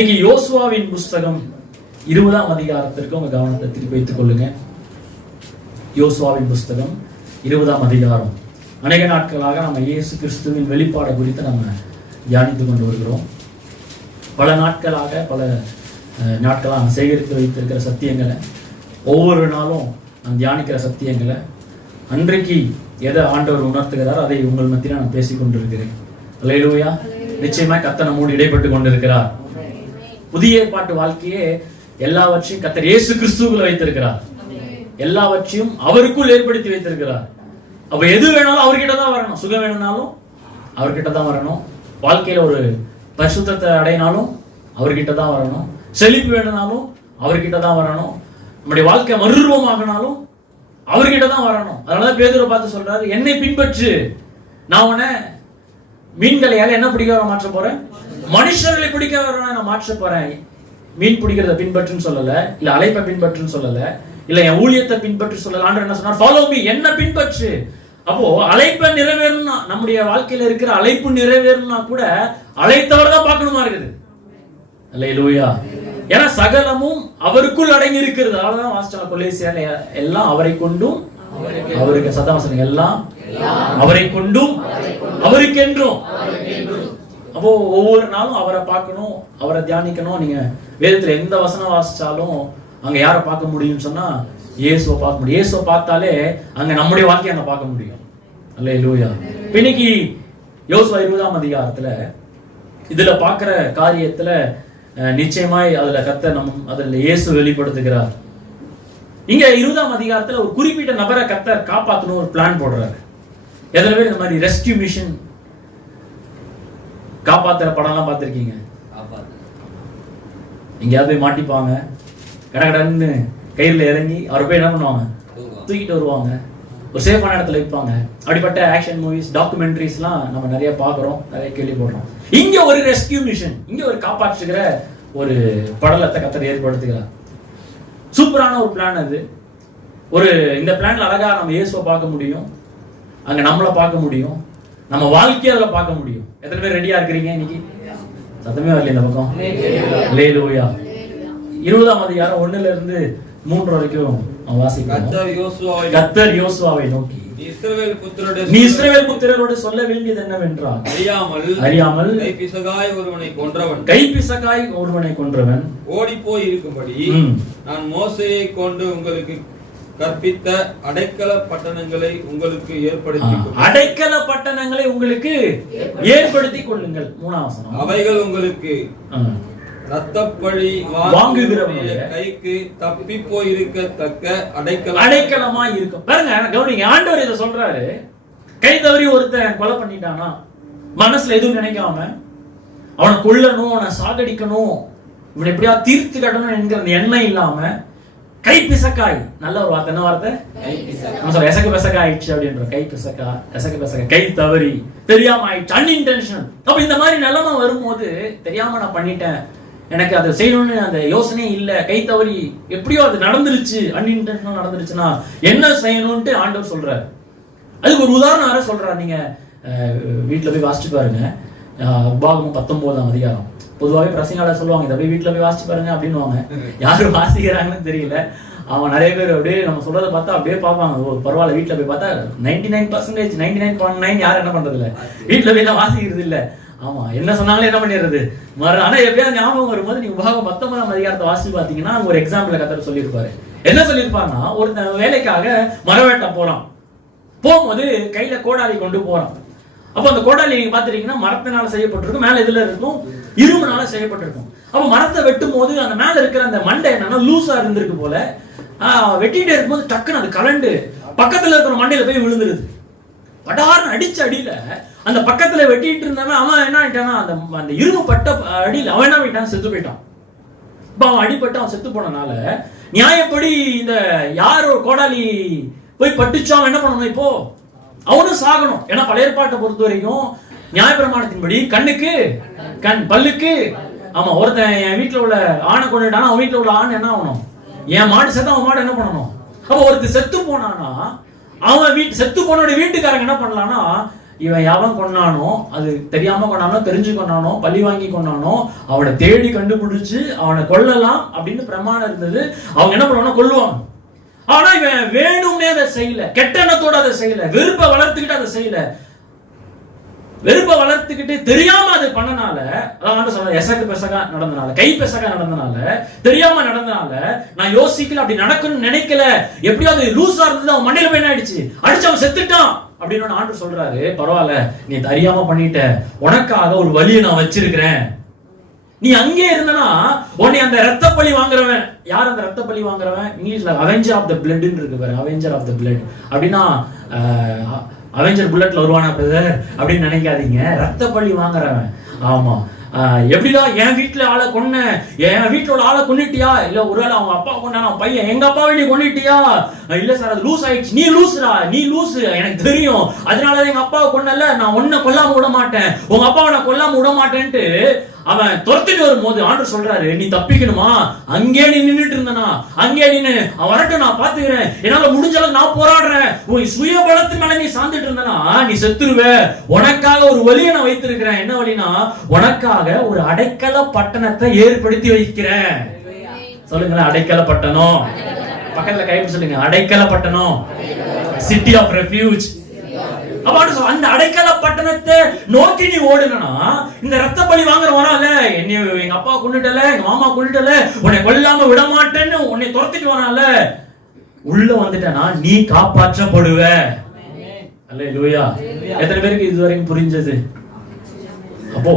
இன்னைக்கு யோசுவாவின் புஸ்தகம் 20ஆம் அதிகாரத்திற்கு உங்க கவனத்தை திருப்பி வைத்துக் கொள்ளுங்க. யோசுவாவின் புஸ்தகம் 20ஆம் அதிகாரம். அநேக நாட்களாக நம்ம இயேசு கிறிஸ்துவின் வெளிப்பாடு குறித்து நம்ம தியானித்துக் கொண்டு வருகிறோம். பல நாட்களாக சேகரித்து வைத்திருக்கிற சத்தியங்களை, ஒவ்வொரு நாளும் நான் தியானிக்கிற சத்தியங்களை, அன்றைக்கு எதை ஆண்டவர் உணர்த்துகிறார் அதை உங்கள் மத்தியில் நான் பேசிக் கொண்டிருக்கிறேன். அல்லேலூயா. நிச்சயமாய் கர்த்தர் நம்மோடு இடைப்பட்டு கொண்டிருக்கிறார். புதிய ஏற்பாட்டு வாழ்க்கையே எல்லாவற்றையும் கர்த்தர் இயேசு கிறிஸ்துவுக்குள்ள வைத்திருக்கிறார். எல்லாவற்றையும் அவருக்குள் ஏற்படுத்தி வைத்திருக்கிறார். அப்ப எது வேணாலும் அவர்கிட்ட தான் வரணும். சுகம் வேணும்னாலும் அவர்கிட்ட தான் வரணும். வாழ்க்கையில ஒரு பரிசுத்தத்தை அடையினாலும் அவர்கிட்ட தான் வரணும். செழிப்பு வேணும்னாலும் அவர்கிட்ட தான் வரணும். நம்முடைய வாழ்க்கை மறுரூபமாகனாலும் அவர்கிட்ட தான் வரணும். அதனால பேதுரு பார்த்து சொல்றாரு, என்னை பின்பற்று, நான் உன்னை மீன்களையால என்ன பிடிக்க வர மாற்ற போறேன், மனுஷர்களை பிடிக்க வர நான் மாற்ற போறேன். மீன் பிடிக்கிறத பின்பற்றுன்னு சொல்லல, இல்ல அழைப்பை பின்பற்றுன்னு சொல்லல, இல்ல என் ஊழியத்தை பின்பற்று சொல்லல. ஆண்டவர் என்ன சொன்னார்? ஃபாலோ மீ, என்ன பின்பற்று. அப்போ அழைப்பை நிறைவேறணும்னா, நம்முடைய வாழ்க்கையில இருக்கிற அழைப்பு நிறைவேறணும்னா கூட அழைத்தவர் தான் பார்க்கணுமா இருக்குது. அல்லேலூயா. ஏன்னா சகலமும் அவருக்குள் அடங்கி இருக்கிறது. அவ்வளவுதான் வாசிச்சாங்க கொலேசியர், எல்லாம் அவரை கொண்டும் அவருக்கு, சதாவசனம் எல்லாம் அவரை கொண்டும் அவருக்கென்றும். அப்போ ஒவ்வொரு நாளும் அவரை பார்க்கணும், அவரை தியானிக்கணும். நீங்க வேதத்துல எந்த வசனம் வாசிச்சாலும் அங்க யாரை பார்க்க முடியும்னு சொன்னா இயேசுவை பார்க்க முடியும். இயேசுவை பார்த்தாலே அங்க நம்முடைய வாழ்க்கையை அங்க பார்க்க முடியும். அல்லேலூயா. இன்னைக்கு யோசுவா 20ஆம் அதிகாரத்துல இதுல பார்க்கிற காரியத்துல நிச்சயமாய் அதுல கர்த்தர் அதுல இயேசு வெளிப்படுத்துகிறார். இங்க 20ஆம் அதிகாரத்துல ஒரு குறிப்பிட்ட நபரை கர்த்தர் காப்பாற்றணும் ஒரு பிளான் போடுறாரு. எத்தனை பேர் இந்த மாதிரி ரெஸ்கியூ மிஷன் காப்பாத்துற படம்லாம் பார்த்திருக்கீங்க? எங்கேயாவது போய் மாட்டிப்பாங்க, கடகடன்னு கயிறுல இறங்கி அவரை போய் என்ன பண்ணுவாங்க, தூக்கிட்டு வருவாங்க, ஒரு சேஃபான இடத்துல வைப்பாங்க. அப்படிப்பட்ட ஆக்ஷன் மூவிஸ், டாக்குமெண்ட்ரிஸ்லாம் நம்ம நிறைய பார்க்குறோம், நிறைய கேள்விப்படுறோம். இங்க ஒரு ரெஸ்கியூ மிஷன், இங்க ஒரு காப்பாற்றுகிற ஒரு படலத்தை கர்த்தர் ஏற்படுத்துகிறார். சூப்பரான ஒரு பிளான் அது. இந்த பிளான்ல அழகா நம்ம இயேசுவை பார்க்க முடியும், அங்க நம்மளை பார்க்க முடியும், நம்ம வாழ்க்கையை அதில் பார்க்க முடியும். எத்தனை பேர் ரெடியா இருக்கிறீங்க? இன்னைக்கு சத்தமே வரல இந்த பக்கம். அல்லேலூயா. 20ஆம் அதிகாரம் 1ல இருந்து 3 வரைக்கும் வாசிக்கிறோம். கர்த்தர் யோசுவாவை நோக்கி, நீ இஸ்ரவேல் புத்திரரோடு சொல்ல வேண்டியது என்னவென்றால், அறியாமல் கைப்பிசகாய் ஒருவனை கொன்றவன் ஓடி போய் இருக்கும்படி நான் மோசேயை கொண்டு உங்களுக்கு கற்பித்த அடைக்கல பட்டணங்களை உங்களுக்கு ஏற்படுத்தி கொள்ளுங்கள். 3ஆம் வசனம், அவைகள் உங்களுக்கு ரத்தப்பழி வாங்குகிறவனுடைய கைக்கு தப்பி போயிருக்கத்தக்க அடைக்கலமாய் இருக்கும். பாருங்க, கவனிங்க, ஆண்டவர் இதை சொல்றாரு. கை தவறி ஒருத்தன் கொலை பண்ணிட்டானா, மனசுல எதுவும் நினைக்காம அவனை கொல்லணும், அவனை சாகடிக்கணும், இவனை எப்படியா தீர்த்து கட்டணும் என்கிற எண்ணம் இல்லாம, கை பிசக்காய், நல்ல ஒரு வார்த்தை, என்ன வார்த்தை? எசக்கு பெசக்க ஆயிடுச்சு அப்படின்ற. கை பிசக்கா, எசக்கு பெசக்க, கை தவறி, தெரியாம ஆயிடுச்சு, அன்இன்டென்ஷனல். அப்ப இந்த மாதிரி நிலைமை வரும்போது, தெரியாம நான் பண்ணிட்டேன், எனக்கு அதை செய்யணும்னு அந்த யோசனையே இல்லை, கை தவறி எப்படியோ அது நடந்துருச்சு, அன்இன்டென்ஷனல் நடந்துருச்சுன்னா என்ன செய்யணும்ட்டு ஆண்டவர் சொல்றாரு. அதுக்கு ஒரு உதாரணம் சொல்றாரு. நீங்க வீட்டுல போய் வாசிச்சு பாருங்க. உபாகமம் 19ஆம் அதிகாரம். பொதுவாகவே பிரசங்கால சொல்லுவாங்க, இதை போய் வீட்டுல போய் வாசிச்சு பாருங்க அப்படின்னுவாங்க. யாரும் வாசிக்கிறாங்கன்னு தெரியல. அவன் நிறைய பேர் அப்படியே நம்ம சொல்றதை பார்த்தா அப்படியே பார்ப்பாங்க, பரவாயில்ல, வீட்டுல போய் பார்த்தா 99%, 99.9 யாரும் என்ன பண்றது இல்ல, வீட்டுல போய் தான் வாசிக்கிறது இல்ல. ஆமா, என்ன சொன்னாலும் என்ன பண்ணிடுறது ஆனா எப்படியாவது ஞாபகம் வரும்போது நீங்க உபாகம் 19ஆம் அதிகாரத்தை வாசிச்சு பாத்தீங்கன்னா ஒரு எக்ஸாம்பிள் கர்த்தர் சொல்லியிருப்பாரு. என்ன சொல்லியிருப்பாருன்னா, ஒரு வேலைக்காக மரவேட்ட போறான். போகும்போது கையில கோடாலி கொண்டு போறான். அப்ப அந்த கோடாலி நீங்க பாத்துட்டீங்கன்னா மரத்தினால செய்யப்பட்டிருக்கும், மேல இதுல இருக்கும், இரும்புனால செய்யப்பட்டிருக்கும். அப்ப மரத்தை வெட்டும் போது அந்த மேல இருக்கிற அந்த மண்டை என்னன்னா லூசா இருந்திருக்கு போல. வெட்டிட்டே இருக்கும்போது டக்குன்னு அது கலண்டு பக்கத்துல இருக்கிற மண்டையில போய் விழுந்துருது. படார்னு அடிச்ச அடியில அந்த பக்கத்துல வெட்டிட்டு இருந்தவன் அவன் என்ன ஆயிட்டானா, அந்த இரும்பு பட்ட அடியில் அவன் என்ன ஆயிட்டான், செத்து போயிட்டான். இப்ப அவன் அடிபட்டு அவன் செத்து போனனால நியாயப்படி இந்த யார் ஒரு கோடாலி போய் பட்டுச்சோ அவன் என்ன பண்ணணும், இப்போ அவனும் சாகணும். ஏன்னா பழைய ஏற்பாட்டை பொறுத்த வரைக்கும் நியாயப்பிரமாணத்தின்படி கண்ணுக்கு கண், பல்லுக்கு. ஆமா, ஒருத்தன் என் வீட்டுல உள்ள ஆணை கொண்டுட்டானா அவன் வீட்டுல உள்ள ஆண் என்ன ஆகணும், என் மாடு செத்தா அவன் மாடு என்ன பண்ணணும். அப்ப ஒருத்தர் செத்து போனானா அவன் செத்து போனோட வீட்டுக்காரங்க என்ன பண்ணலாம்னா, இவன் எவன் கொண்டானோ, அது தெரியாம கொண்டானோ தெரிஞ்சு கொண்டானோ பழி வாங்கி கொண்டானோ அவனை தேடி கண்டுபிடிச்சு அவனை கொல்லலாம் அப்படின்னு பிரமாணம் இருந்தது. அவங்க என்ன பண்ணுவாங்க, கொல்லுவாங்க. ஆனா இவன் வேணும்னே அதை செய்யல, கெட்ட எண்ணத்தோட அதை செய்யல, வெறுப்பை வளர்த்துக்கிட்டு அதை செய்யல. வெறுப்பை வளர்த்துக்கிட்டு தெரியாம அது பண்ணனால, அதான் சொல்ல எசக்கு பெசகா நடந்தனால, கை பெசகா நடந்தனால, தெரியாம நடந்தனால, நான் யோசிக்கல, அப்படி நடக்கணும்னு நினைக்கல, எப்படியாவது லூசா இருந்தது, அவன் மண்டையில போய் என்ன ஆயிடுச்சு, அடிச்சு அவன் செத்துட்டான் அப்படின்னு ஆண்டவர் சொல்றாரு. பரவாயில்ல, நீ தெரியாம பண்ணிட்ட, உனக்காக ஒரு வழியை நான் வச்சிருக்கிறேன். நீ அங்கே இருந்தனா உன்னை அந்த ரத்த பழி வாங்குறவன், யார் அந்த ரத்த பழி வாங்குறவன், இங்கிலீஷ்ல அவெஞ்சர் ஆஃப் த பிளட்னு இருக்கு பாரு, அவெஞ்சர் ஆஃப் த பிளட் அப்படின்னா அவெஞ்சர் புல்லட்ல வருவானா பிரதர் அப்படின்னு நினைக்காதீங்க, ரத்த பழி வாங்குறவன். ஆமா, எப்படிடா என் வீட்டுல ஆளை கொன்ன, என் வீட்டுல ஆளை கொன்னிட்டியா, இல்ல ஒருவேளை அவங்க அப்பா கொண்டான பையன் எங்க அப்பா வேண்டி கொன்னிட்டியா, இல்ல சார் அது லூஸ் ஆயிடுச்சு, நீ லூசுடா, நீ லூசு, எனக்கு தெரியும், அதனாலதான் எங்க அப்பாவை கொன்னல, நான் உன்னை கொல்லாம விட மாட்டேன், உங்க அப்பாவை நான் கொல்லாம விட மாட்டேன்ட்டு அவன் துரத்திட்டு வரும்போது ஆண்டவர் சொல்றாரு, நீ தப்பிக்கணுமா, அங்கே நீ நின்னுட்டு இருந்தனா, அங்கே நின்னு அவன் வரட்டும், நான் பாத்துக்கிறேன், என்னால முடிஞ்ச அளவுக்கு நான் போராடுறேன், உன் சுய பலத்து மேல நீ சார்ந்துட்டு இருந்தனா நீ செத்துருவ, உனக்காக ஒரு வழியை நான் வைத்திருக்கிறேன். என்ன வழினா, உனக்காக ஒரு அடைக்கல பட்டணத்தை ஏற்படுத்தி வைக்கிறேன். சொல்லுங்களேன், அடைக்கல பட்டணம். பக்கத்துல கைப்பிடி சொல்லுங்க, அடைக்கல பட்டணம், சிட்டி ஆஃப் ரெஃப்யூஜ். அந்த அடைக்கல பட்டணத்தை நோக்கி நீ ஓடுனா, இந்த ரத்த பழி வாங்குற வரால, எங்க அப்பா கொண்டுட்டல, எங்க மாமா கொண்டுட்டல, உன்னை கொல்லாம விட மாட்டேன்னு உன்னை துரத்திட்டு வரால, உள்ள வந்துட்டனா நீ காப்பாற்றப்படுவ. அல்லேலூயா. எத்தனை பேருக்கு இதுவரைக்கும் புரிஞ்சது? அப்போ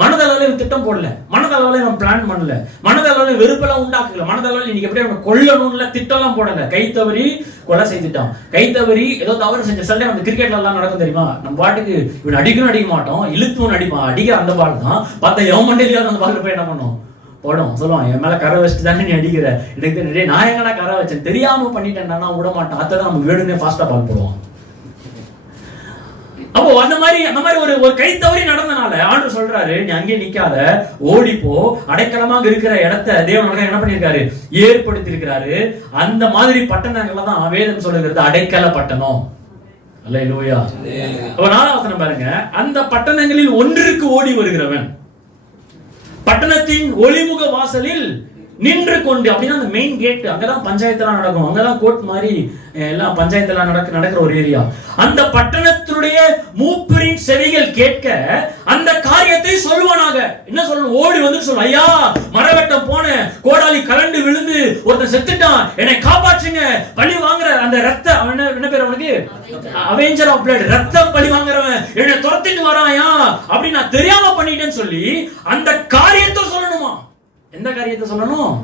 மனதளவுல இவன் திட்டம் போடல, மனதளவுல இவன் பிளான் பண்ணல, மனதளவுல வெறுப்பெல்லாம் உண்டாக்கல, மனதளவுல இன்னைக்கு எப்படி அவன் கொல்லணும்ல திட்டம் எல்லாம் போடல. கை தவறி கொலை செய்துட்டான், கை தவறி ஏதோ தவறு செஞ்ச. சில அந்த கிரிக்கெட்ல எல்லாம் நடக்கும் தெரியுமா, நம்ம பாட்டுக்கு இவன் அடிக்கணும் அடிக்க மாட்டோம், இழுத்துவன் அடிப்பான், அடிக்கிற அந்த பால் தான் பார்த்தா எவன் மண்டையில அந்த பால் போய் என்ன பண்ணும், போடும். சொல்லுவான், என் மேல கரை வச்சுட்டு தானே நீ அடிக்கிற, எனக்கு தெரியும், நான் எங்கடா கரை வச்சேன், தெரியாம பண்ணிட்டேன்டா, விட மாட்டான், அதான் நமக்கு வேணும்னே ஃபாஸ்டா பால் போடுவான். அப்போ அந்த மாதிரி ஒரு கை தவறி நடந்தனால ஆண்டவர் சொல்றாரு, நீ அங்கே நிக்காத, ஓடிப்போ, அடைக்கலமாக இருக்கிற இடத்தை தேவன் என்ன பண்ணிருக்காரு, ஏற்படுத்தி இருக்கிறாரு. அந்த மாதிரி பட்டணங்கள்ல தான் வேதம் சொல்லுகிறது அடைக்கல பட்டணம். அல்லேலூயா. அப்ப 4ஆம் வசனம் பாருங்க, அந்த பட்டணங்களில் ஒன்றுக்கு ஓடி வருகிறவன் பட்டணத்தின் ஒளிமுக வாசலில் நின்று கொண்டு, அப்படின்னா அந்த மெயின் கேட், அங்கதான் பஞ்சாயத்தெல்லாம் நடக்கும், அங்கதான் கோர்ட் மாதிரி எல்லாம் பஞ்சாயத்தெல்லாம் நடக்கிற ஒரு ஏரியா. அந்த பட்டணத்தினுடைய மூப்பரின் செவிகள் கேட்க அந்த காரியத்தை சொல்லுவானாக. என்ன சொல்லணும், ஓடி வந்து சொல்ல, ஐயா மரவட்டம் போன கோடாலி கலண்டு விழுந்து ஒருத்தன் செத்துட்டான், என்னை காப்பாற்றுங்க, பழி வாங்குற அந்த ரத்த, என்ன பேர் அவனுக்கு, அவெஞ்சர் ஆஃப் பிளட், ரத்தம் பழி வாங்குறவன் என்னை துரத்திட்டு வராயா, அப்படி நான் தெரியாம பண்ணிட்டேன்னு சொல்லி அந்த காரியத்தை சொல்லணுமா. எந்த காரியத்தை சொல்லணும்,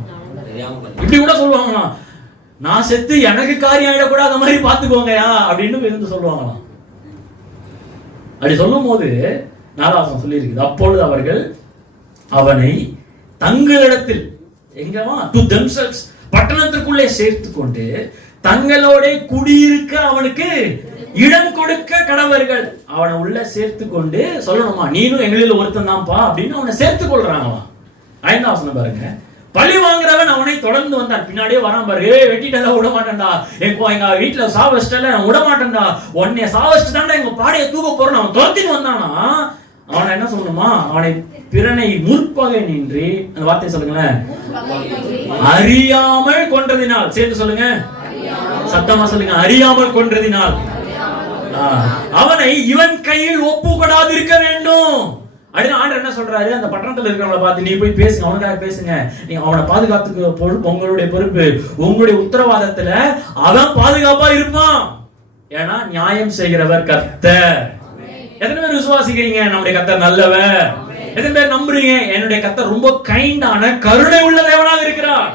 இப்படி கூட சொல்லுவாங்களாம், நான் செத்து எனக்கு காரியம் ஆயிடக்கூடாத மாதிரி பாத்துக்கோங்கயா அப்படின்னு இருந்து சொல்லுவாங்களாம். அப்படி சொல்லும் போது 4ஆம் வசனம் சொல்லி இருக்குது, அப்பொழுது அவர்கள் அவனை தங்களிடத்தில், எங்கவா, டு themselves, பட்டணத்திற்குள்ளே சேர்த்து கொண்டு தங்களோட குடியிருக்க அவனுக்கு இடம் கொடுக்க கடவர்கள். அவனை உள்ள சேர்த்து கொண்டு சொல்லணுமா, நீனும் எங்களில் ஒருத்தன் தான்ப்பா அப்படின்னு அவனை சேர்த்து கொள்றாங்களாம். 5ஆம் வசனம் பாருங்க, பழி வாங்குறவன் அவனை தொடர்ந்து வந்தான், பின்னாடியே வரான் பாரு, வெட்டிட்டெல்லாம் விட மாட்டேன்டா, எங்க வீட்டுல சாவஸ்டல விட மாட்டேன்டா, உன்னை சாவஸ்ட் தான்டா எங்க பாடையை தூக்க போறோம், அவன் துரத்தின்னு வந்தானா, அவனை என்ன சொல்லணுமா, அவனை பிறனை முற்பகை நின்றி, அந்த வார்த்தையை சொல்லுங்களேன், அறியாமல் கொன்றதினால், சேர்த்து சொல்லுங்க, சத்தமா சொல்லுங்க, அறியாமல் கொன்றதினால் அவனை இவன் கையில் ஒப்புக்கொடாது இருக்க வேண்டும். அப்படின்னு ஆண்டவர் என்ன சொல்றாரு, அந்த பட்டணத்துல இருக்கிறவங்களை பார்த்து, நீ போய் பேசுங்க, அவனுக்காக பேசுங்க, நீங்க அவனை பாதுகாத்துக்க பொறுப்பு உங்களுடைய பொறுப்பு, உங்களுடைய உத்தரவாதத்துல அவன் பாதுகாப்பா இருப்பான், ஏன்னா நியாயம் செய்கிறவர் கர்த்தர். எத்தனை பேர் விசுவாசிக்கிறீங்க நம்முடைய கர்த்தர் நல்லவர்? எத்தனை பேர் நம்புறீங்க என்னுடைய கர்த்தர் ரொம்ப கைண்டான கருணை உள்ள தேவனாக இருக்கிறார்?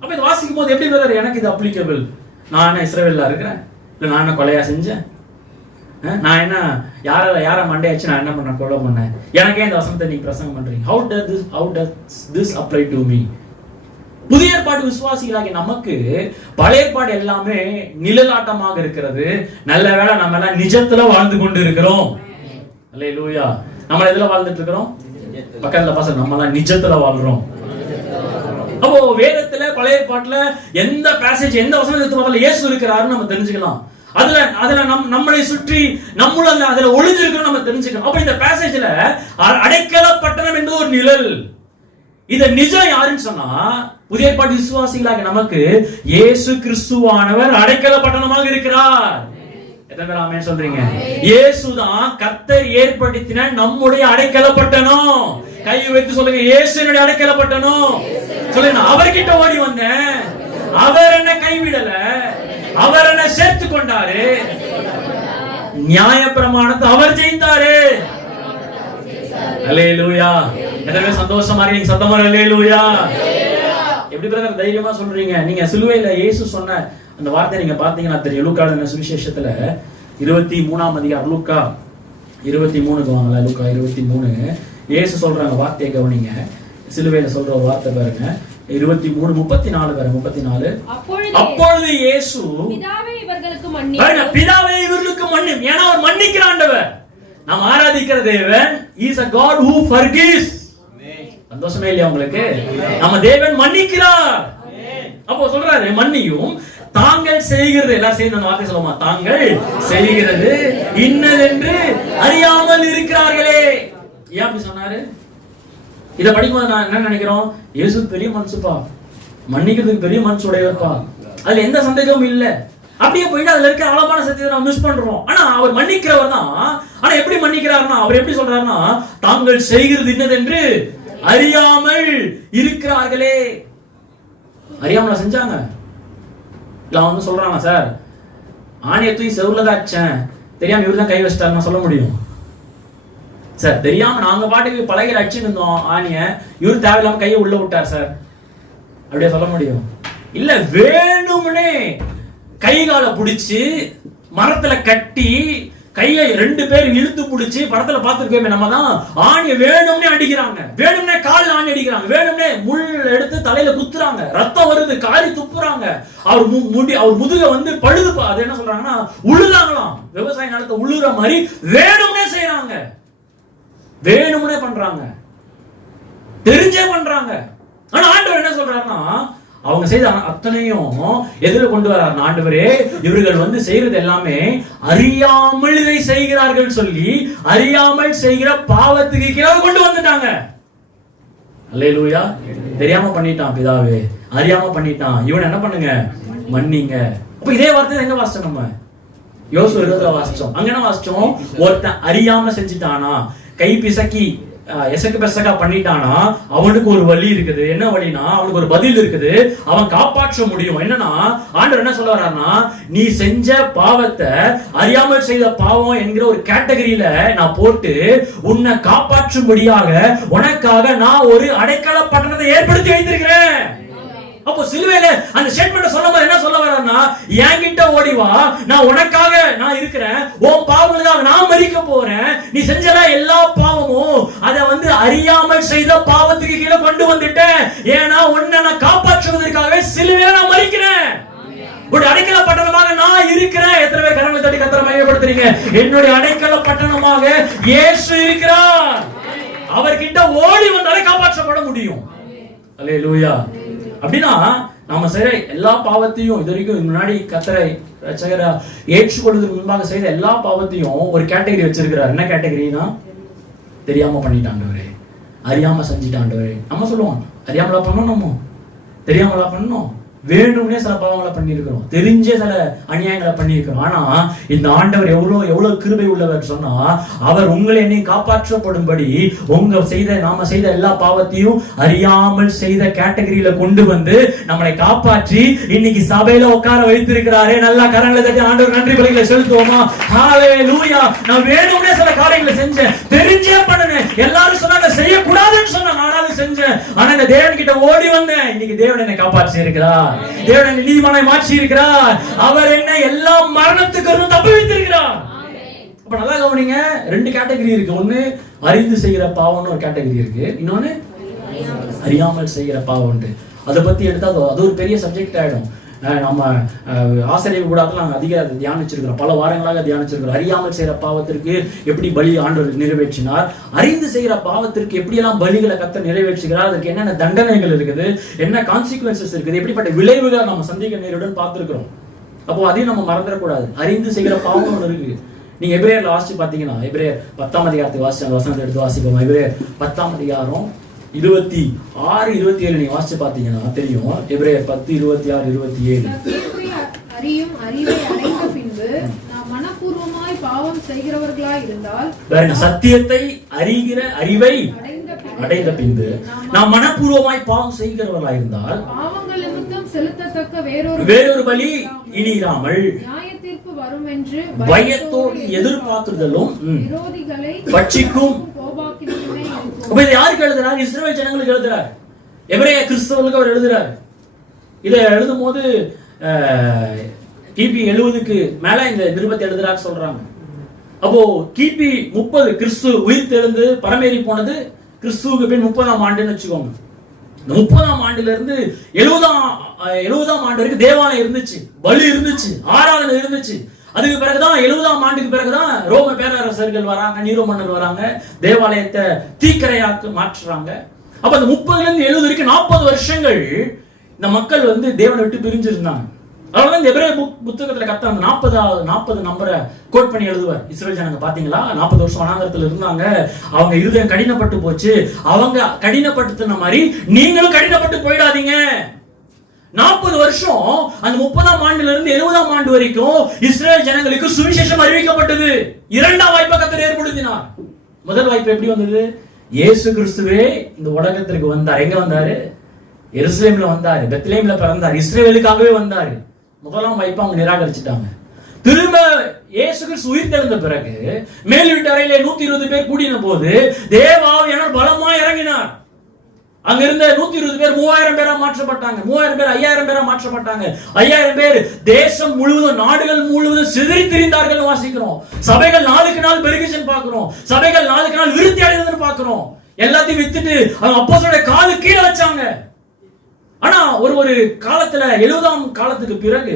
அப்ப இது வாசிக்கும் போது எப்படி பிரதர் எனக்கு இது அப்ளிகபிள், நான் என்ன இஸ்ரவேல்ல இருக்கிறேன், இல்ல நான் என்ன கொலையா செஞ்சேன், நான் என்ன யார மண்டையாச்சு நான் என்ன பண்ண, கொலை பண்ணேன், எனக்கே இந்த வசனத்தை நீங்க பிரசங்கம் பண்றீங்க, how does this apply to me? புதிய ஏற்பாடு விசுவாசிகளாகிய நமக்கு பழைய ஏற்பாடு எல்லாமே நிழலாட்டமாக இருக்கிறது. நல்ல வேளை நம்ம எல்லாம் நிஜத்துல வாழ்ந்து கொண்டு இருக்கிறோம். அல்லேலூயா. நம்ம எதுல வாழ்ந்துட்டு இருக்கிறோம்? பக்கத்துல பசங்க, நம்ம எல்லாம் நிஜத்துல வாழ்றோம். அப்போ வேதத்துல பழைய ஏற்பாட்டுல எந்த பேசேஜ், எந்த வசனத்தை முதல்ல இயேசு இருக்கிறாருன்னு நம்ம தெரிஞ்சுக்கலாம். அதுல நம்மளை சுற்றி நம்மளும் அதுல ஒளிஞ்சிருக்கணும் நம்ம தெரிஞ்சுக்கணும். அப்ப இந்த பேசேஜ்ல அடைக்கல பட்டணம் என்று ஒரு நிழல். இத நிஜம் யாருன்னு சொன்னா புதிய ஏற்பாட்டு விசுவாசிகளாக நமக்கு இயேசு கிறிஸ்துவானவர் அடைக்கல பட்டணமாக இருக்கிறார். எத்தனை பேர் ஆமென் சொல்றீங்க? இயேசுதான் கர்த்தர் ஏற்படுத்தின நம்முடைய அடைக்கல பட்டணம். கை வைத்து சொல்லுங்க, இயேசு என்னுடைய அடைக்கல பட்டணம். சொல்லுங்க, அவர்கிட்ட ஓடி வந்தேன், அவர் என்ன கைவிடல, அவர் என்ன சேர்த்து கொண்டாரு, நியாய பிரமாணத்தை அவர் ஜெயித்தாரு. அல்லேலூயா. எத்தனை சந்தோஷமா இருக்கீங்க? சத்தமா அல்லேலூயா. எப்படி பிரதர் தைரியமா சொல்றீங்க? நீங்க சிலுவையில இயேசு சொன்ன அந்த வார்த்தை நீங்க பாத்தீங்கன்னா தெரியும். லூக்கா சுவிசேஷத்துல 23ஆம் அதிகாரம், லூக்கா 23க்கு வாங்கல. லூக்கா 23 இயேசு சொல்றாங்க வார்த்தையை கவனிங்க. சிலுவையில சொல்ற ஒரு வார்த்தை பாருங்க. 23:34 பாருங்க. 34 அப்பொழுது இயேசு பிதாவே இவர்களுக்கு மன்னியும். ஏன்னா அவர் மன்னிக்கிற ஆண்டவர். நாம் ஆராதிக்கிற தேவன் is a God who forgives. சந்தோஷமே இல்லையா உங்களுக்கு? நம்ம தேவன் மன்னிக்கிறார். அப்போ சொல்றாரு மன்னியும். தாங்கள் செய்கிறது, எல்லாரும் சேர்ந்து அந்த வார்த்தை சொல்லுமா, தாங்கள் செய்கிறது இன்னதென்று அறியாமல் இருக்கிறார்களே. ஏன் அப்படி சொன்னாரு? இத படிக்கும்போது நான் என்ன நினைக்கிறோம், இயேசு பெரிய மனுஷப்பா, மன்னிக்கிறதுக்கு பெரிய மனசு உடையவர்ப்பா, அதுல எந்த சந்தேகமும் இல்ல. அப்படியே போயிட்டு அதுல இருக்க ஆழமான சத்தியத்தை நம்ம மிஸ் பண்றோம். ஆனா அவர் மன்னிக்கிறவர் தான். ஆனா எப்படி மன்னிக்கிறார்னா, அவர் எப்படி சொல்றாருன்னா, தாங்கள் செய்கிறது இன்னதென்று அறியாமல் இருக்கிறார்களே. அறியாமல செஞ்சாங்க. இல்ல வந்து சொல்றாங்க, சார் ஆணையை தூக்கி செவுலதாச்சேன், தெரியாம இவரு தான் கை வச்சிட்டாருன்னு சொல்ல முடியும்? சார் தெரியாம நாங்க பாட்டுக்கு பழகிற அடிச்சுன்னு இருந்தோம் ஆணிய, இவரு தேவையில்லாம கையை உள்ள விட்டார் சார், அப்படியே சொல்ல முடியும்? இல்ல, வேணும்னே கை கால புடிச்சு மரத்துல கட்டி கையை 2 பேர் இழுத்து புடிச்சு, படத்துல பார்த்திருக்கோமே நம்ம தான், ஆணிய வேணும்னே அடிக்கிறாங்க, வேணும்னே கால்ல ஆணி அடிக்கிறாங்க, வேணும்னே முள் எடுத்து தலையில குத்துறாங்க, ரத்தம் வருது, காரி துப்புறாங்க, அவர் முதுக வந்து பழுது, அது என்ன சொல்றாங்கன்னா உழுறாங்களாம், விவசாய நிலத்தை உழுற மாதிரி வேணும்னே செய்யறாங்க, வேணும்னே பண்றாங்க, தெரிஞ்சே பண்றாங்க. ஆனா ஆண்டவர் என்ன சொல்றாருன்னா, அவங்க செய்த அத்தனையும் எதிர கொண்டு வரார். ஆண்டவரே, இவர்கள் வந்து செய்யறது எல்லாமே அறியாமல் இதை செய்கிறார்கள் சொல்லி அறியாமல் செய்கிற பாவத்துக்கு கீழே கொண்டு வந்துட்டாங்க. அல்லேலூயா. தெரியாம பண்ணிட்டான் பிதாவே, அறியாம பண்ணிட்டான், இவன் என்ன பண்ணுங்க, மன்னிங்க. அப்ப இதே வார்த்தை எங்க வாசிச்சோம்? நம்ம யோசுவா 20 வாசிச்சோம். அங்க என்ன வாசிச்சோம்? ஒருத்தன் அறியாம செஞ்சுட்டானா, கை பிசக்கி எசக்கு பெசக்கா பண்ணிட்டானா, அவனுக்கு ஒரு வழி இருக்குது. என்ன வழினா, அவனுக்கு ஒரு பதில் இருக்குது, அவன் காப்பாற்ற முடியும். என்னன்னா, ஆண்டவர் என்ன சொல்ல வர்றாருன்னா, நீ செஞ்ச பாவத்தை அறியாமல் செய்த பாவம் என்கிற ஒரு கேட்டகரியில நான் போட்டு உன்னை காப்பாற்றும்படியாக உனக்காக நான் ஒரு அடைக்கல பட்டணத்தை ஏற்படுத்தி வைத்திருக்கிறேன். அப்போ சிலுவையில அந்த ஸ்டேட்மெண்ட் சொல்லும்போது என்ன சொல்ல வர்றாருன்னா, என்கிட்ட ஓடி வா, நான் உனக்காக நான் இருக்கிறேன், உன் பாவங்களுக்காக நான் மரிக்க போறேன், நீ செஞ்சல எல்லா பாவமும் அதை வந்து அறியாமல் செய்த பாவத்துக்கு கீழே கொண்டு வந்துட்டேன், ஏன்னா உன்னை நான் காப்பாற்றுவதற்காக சிலுவையில நான் மரிக்கிறேன், ஒரு அடைக்கல பட்டணமாக நான் இருக்கிறேன். எத்தனை பேர் கரங்களை தட்டி கர்த்தரை மகிமைப்படுத்துறீங்க? என்னுடைய அடைக்கல பட்டணமாக இயேசு இருக்கிறார். அவர்கிட்ட ஓடி வந்தாலே காப்பாற்றப்பட முடியும். அல்லேலூயா. அப்படின்னா நாம செய்யற எல்லா பாவத்தையும், இது வரைக்கும் முன்னாடி கர்த்தரை ரட்சகரா ஏற்றுக்கொள்வதற்கு முன்பாக செய்த எல்லா பாவத்தையும் ஒரு கேட்டகரி வச்சிருக்கிறார். என்ன கேட்டகரினா, தெரியாம பண்ணிட்டாண்டவரே, அறியாம செஞ்சிட்டாண்டவரே. நம்ம சொல்லுவோம், அறியாமலா பண்ணணும், தெரியாமலா பண்ணணும், வேணும்னே சில பாவங்களை பண்ணியிருக்கிறோம், தெரிஞ்சே சில அநியாயங்களை பண்ணியிருக்கிறோம். ஆனா இந்த ஆண்டவர் எவ்வளவு கிருபை உள்ளவர் சொன்னா, அவர் உங்களை என்னை காப்பாற்றப்படும்படி நாம செய்த எல்லா பாவத்தையும் அறியாமல் செய்த கேட்டகரியில கொண்டு வந்து நம்மளை காப்பாற்றி இன்னைக்கு சபையில உட்கார வைத்திருக்கிறாரே. நல்லா கரங்களை தட்டி ஆண்டவர் நன்றி பலிகளை செலுத்துவோமா? ஹல்லேலூயா. நான் வேணும்னே சில காரியங்களை செஞ்சேன், தெரிஞ்சே பண்ணேன், எல்லாரும் சொன்னாங்க செய்யக்கூடாதுன்னு சொன்னாங்க, ஆனாலும் செஞ்சேன். ஆனா இந்த தேவன் கிட்ட ஓடி வந்தேன், இன்னைக்கு தேவன் என்னை காப்பாற்றி இருக்கிறார், தேவன் நீதிமானாய் மாற்றி இருக்கிறார், அவர் என்ன எல்லா மரணத்துக்கு தப்பி வைத்திருக்கிறார். அப்ப நல்லா கவனிங்க, 2 கேட்டகரி இருக்கு. ஒண்ணு அறிந்து செய்கிற பாவம்னு ஒரு கேட்டகரி இருக்கு, இன்னொன்னு அறியாமல் செய்கிற பாவம். அதை பத்தி எடுத்தா அது ஒரு பெரிய சப்ஜெக்ட் ஆயிடும். நம்ம ஆசிரியர் கூட நாங்கள் அதிக தியானிச்சிருக்கிறோம், பல வாரங்களாக தியானிச்சிருக்கிறோம். அறியாமல் செய்கிற பாவத்திற்கு எப்படி பலி ஆண்டவர் நிறைவேற்றினார், அறிந்து செய்கிற பாவத்திற்கு எப்படியெல்லாம் பலிகளை கர்த்தர் நிறைவேற்றுகிறார், அதுக்கு என்னென்ன தண்டனைகள் இருக்குது, என்ன கான்சிக்வன்சஸ் இருக்குது, எப்படிப்பட்ட விளைவுகளை நம்ம சந்திக்க நேருடன் பார்த்திருக்கிறோம். அப்போ அதையும் நம்ம மறந்துடக்கூடாது. அறிந்து செய்கிற பாவம் ஒன்று இருக்கு. நீங்க எபிரேயர்ல வாசிச்சு பாத்தீங்கன்னா, எபிரேயர் 10ஆம் அதிகாரத்தை வாசிச்சு அந்த வசனத்தை எடுத்து வாசிப்போம். எபிரேயர் 10ஆம் அதிகாரம் 26, 27 நீங்க வாசிச்சு பாத்தீங்கன்னா தெரியும். எபிரேயர் 10, 26, 27. அறியும் அறிவை அடைந்த பின்பு நாம் மனப்பூர்வமாய் பாவம் செய்கிறவர்களாய் இருந்தால், சத்தியத்தை அறிகிற அறிவை அடைந்த பின்பு நாம் மனப்பூர்வமாய் பாவம் செய்கிறவர்களாய் இருந்தால், பாவங்கள் நிமித்தம் செலுத்தத்தக்க வேறொரு பலி இனி இராமல் நியாயத்தீர்ப்பு வரும் என்று பயத்தோடு எதிர்பார்க்கிறதும் விரோதிகளை பட்சிக்கும் கோபாக்கினை இருக்கும். இதை யாருக்கு எழுதுறார்? இஸ்ரவேல் ஜனங்களுக்கு எழுதுறார். எபிரேய கிறிஸ்தவர்களுக்கு அவர் எழுதுறார். இதை எழுதும் போது கிபி 70க்கு மேல இந்த நிருபத்தை எழுதுறாரு சொல்றாங்க. அப்போ கிபி 30 கிறிஸ்து உயிர் தெழுந்து பரமேறி போனது கிறிஸ்துவுக்கு பின் 30ஆம் ஆண்டுன்னு வச்சுக்கோங்க. இந்த 30ஆம் ஆண்டுல இருந்து 70ஆம் ஆண்டு வரைக்கும் தேவாலயம் இருந்துச்சு, பலி இருந்துச்சு, ஆராதனை இருந்துச்சு. அதுக்கு பிறகுதான் 70ஆம் ஆண்டுக்கு பிறகுதான் ரோம பேரரசர்கள் வராங்க, நீரோ மன்னர் வராங்க, தேவாலயத்தை தீக்கரையாக்கு மாற்றுறாங்க. அப்ப அந்த 30ல இருந்து 70 வரைக்கும் 40 வருஷங்கள் இந்த மக்கள் தேவனை விட்டு பிரிஞ்சிருந்தாங்க. அதனால இந்த எபிரேய புத்தகத்துல கர்த்தர் அந்த 40 நம்பரை கோட் பண்ணி எழுதுவார். இஸ்ரவேல் ஜனங்க பாத்தீங்களா, 40 வருஷம் வனாந்தரத்துல இருந்தாங்க, அவங்க இருதயம் கடினப்பட்டு போச்சு. அவங்க கடினப்பட்டுன மாதிரி நீங்களும் கடினப்பட்டு போயிடாதீங்க. 40 வருஷம் அந்த 30ஆம் ஆண்டுல இருந்து 70ஆம் ஆண்டு வரைக்கும் இஸ்ரவேல் ஜனங்களுக்கு சுவிசேஷம் அறிவிக்கப்பட்டது. இரண்டாம் வாய்ப்பை கர்த்தர் ஏற்படுத்தினார். முதல் வாய்ப்பு எப்படி வந்தது? இயேசு கிறிஸ்துவே இந்த உலகத்திற்கு வந்தார். எங்க வந்தாரு? எருசலேம்ல வந்தாரு, பெத்லெஹேம்ல பிறந்தார், இஸ்ரவேலுக்காகவே வந்தாரு. முதலாம் வாய்ப்பை அவங்க நிராகரிச்சுட்டாங்க. திரும்ப இயேசு கிறிஸ்து உயிர் தெழுந்த பிறகு மேல் வீட்டு அறையிலே 120 பேர் கூடின போது தேவாவியானவர் பலமா இறங்கினார். அங்க இருந்த 120 பேர் 3000 பேரா மாற்றப்பட்டாங்க. 3000 பேர் 5000 பேரா மாற்றப்பட்டாங்க. 5000 பேர் தேசம் முழுவதும், நாடுகள் முழுவதும் சிதறி திரிந்தார்கள் வாசிக்கிறோம். சபைகள் நாளுக்கு நாள் பெருகிச்சுன்னு பாக்குறோம். சபைகள் நாளுக்கு நாள் விருத்தி அடைந்ததுன்னு பாக்குறோம். எல்லாத்தையும் வித்துட்டு அவங்க அப்போஸ்தலருடைய காலு கீழே வச்சாங்க. ஆனா ஒரு காலத்துல 70ஆம் காலத்துக்கு பிறகு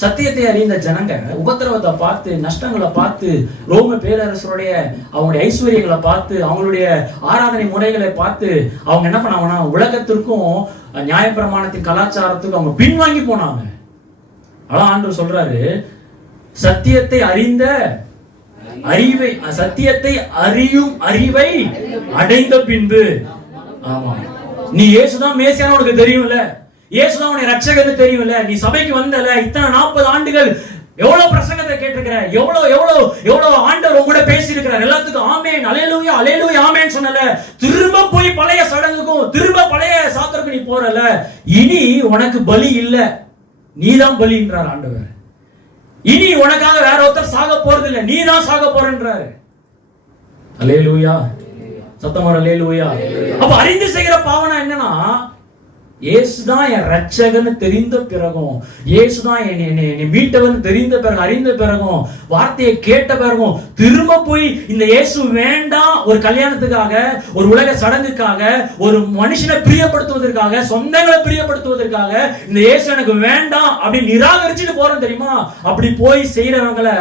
சத்தியத்தை அறிந்த ஜனங்க உபத்திரவத்தை பார்த்து, நஷ்டங்களை பார்த்து, ரோம பேரரசருடைய அவங்களுடைய ஐஸ்வர்யங்களை பார்த்து, அவங்களுடைய ஆராதனை முறைகளை பார்த்து அவங்க என்ன பண்ணாங்கன்னா உலகத்திற்கும் நியாயப்பிரமாணத்தின் கலாச்சாரத்துக்கும் அவங்க பின்வாங்கி போனாங்க. அதான் ஆண்டவர் சொல்றாரு, சத்தியத்தை அறிந்த அறிவை, சத்தியத்தை அறியும் அறிவை அடைந்த பின்பு. ஆமா, நீ இயேசுதான் மேசியான்னு உனக்கு தெரியும்ல, இயேசுதான் உன்னை ரட்சகர்னு தெரியும்ல, நீ சபைக்கு வந்தல, இத்தனை 40 ஆண்டுகள் எவ்வளவு பிரசங்கத்தை கேட்டிருக்கிற, எவ்வளவு ஆண்டவர் உங்க பேசி இருக்கிறார், எல்லாத்துக்கும் ஆமென் அல்லேலூயா அல்லேலூயா ஆமென் சொன்னல, திரும்ப போய் பழைய சடங்குக்கும் திரும்ப பழைய சாத்திரக்கும் நீ போறல, இனி உனக்கு பலி இல்ல, நீதான் பலின்றார் ஆண்டவர். இனி உனக்காக வேற ஒருத்தர் சாக போறது இல்ல, நீ தான் சாக போறன்றாரு. அல்லேலூயா, சத்தமா அல்லேலூயா. அப்ப அறிந்து செய்கிற பாவனா என்னன்னா, இயேசுதான் என் ரட்சகன்னு தெரிந்த பிறகும், இயேசுதான் என்னை மீட்டவன் தெரிந்த பிறகு, அறிந்த பிறகும், வார்த்தையை கேட்ட பிறகும் திரும்ப போய் இந்த இயேசு வேண்டாம், ஒரு கல்யாணத்துக்காக, ஒரு உலக சடங்குக்காக, ஒரு மனுஷனை பிரியப்படுத்துவதற்காக, சொந்தங்களை பிரியப்படுத்துவதற்காக இந்த இயேசு எனக்கு வேண்டாம் அப்படி நிராகரிச்சுட்டு போறோம் தெரியுமா? அப்படி போய் செய்யறவங்களை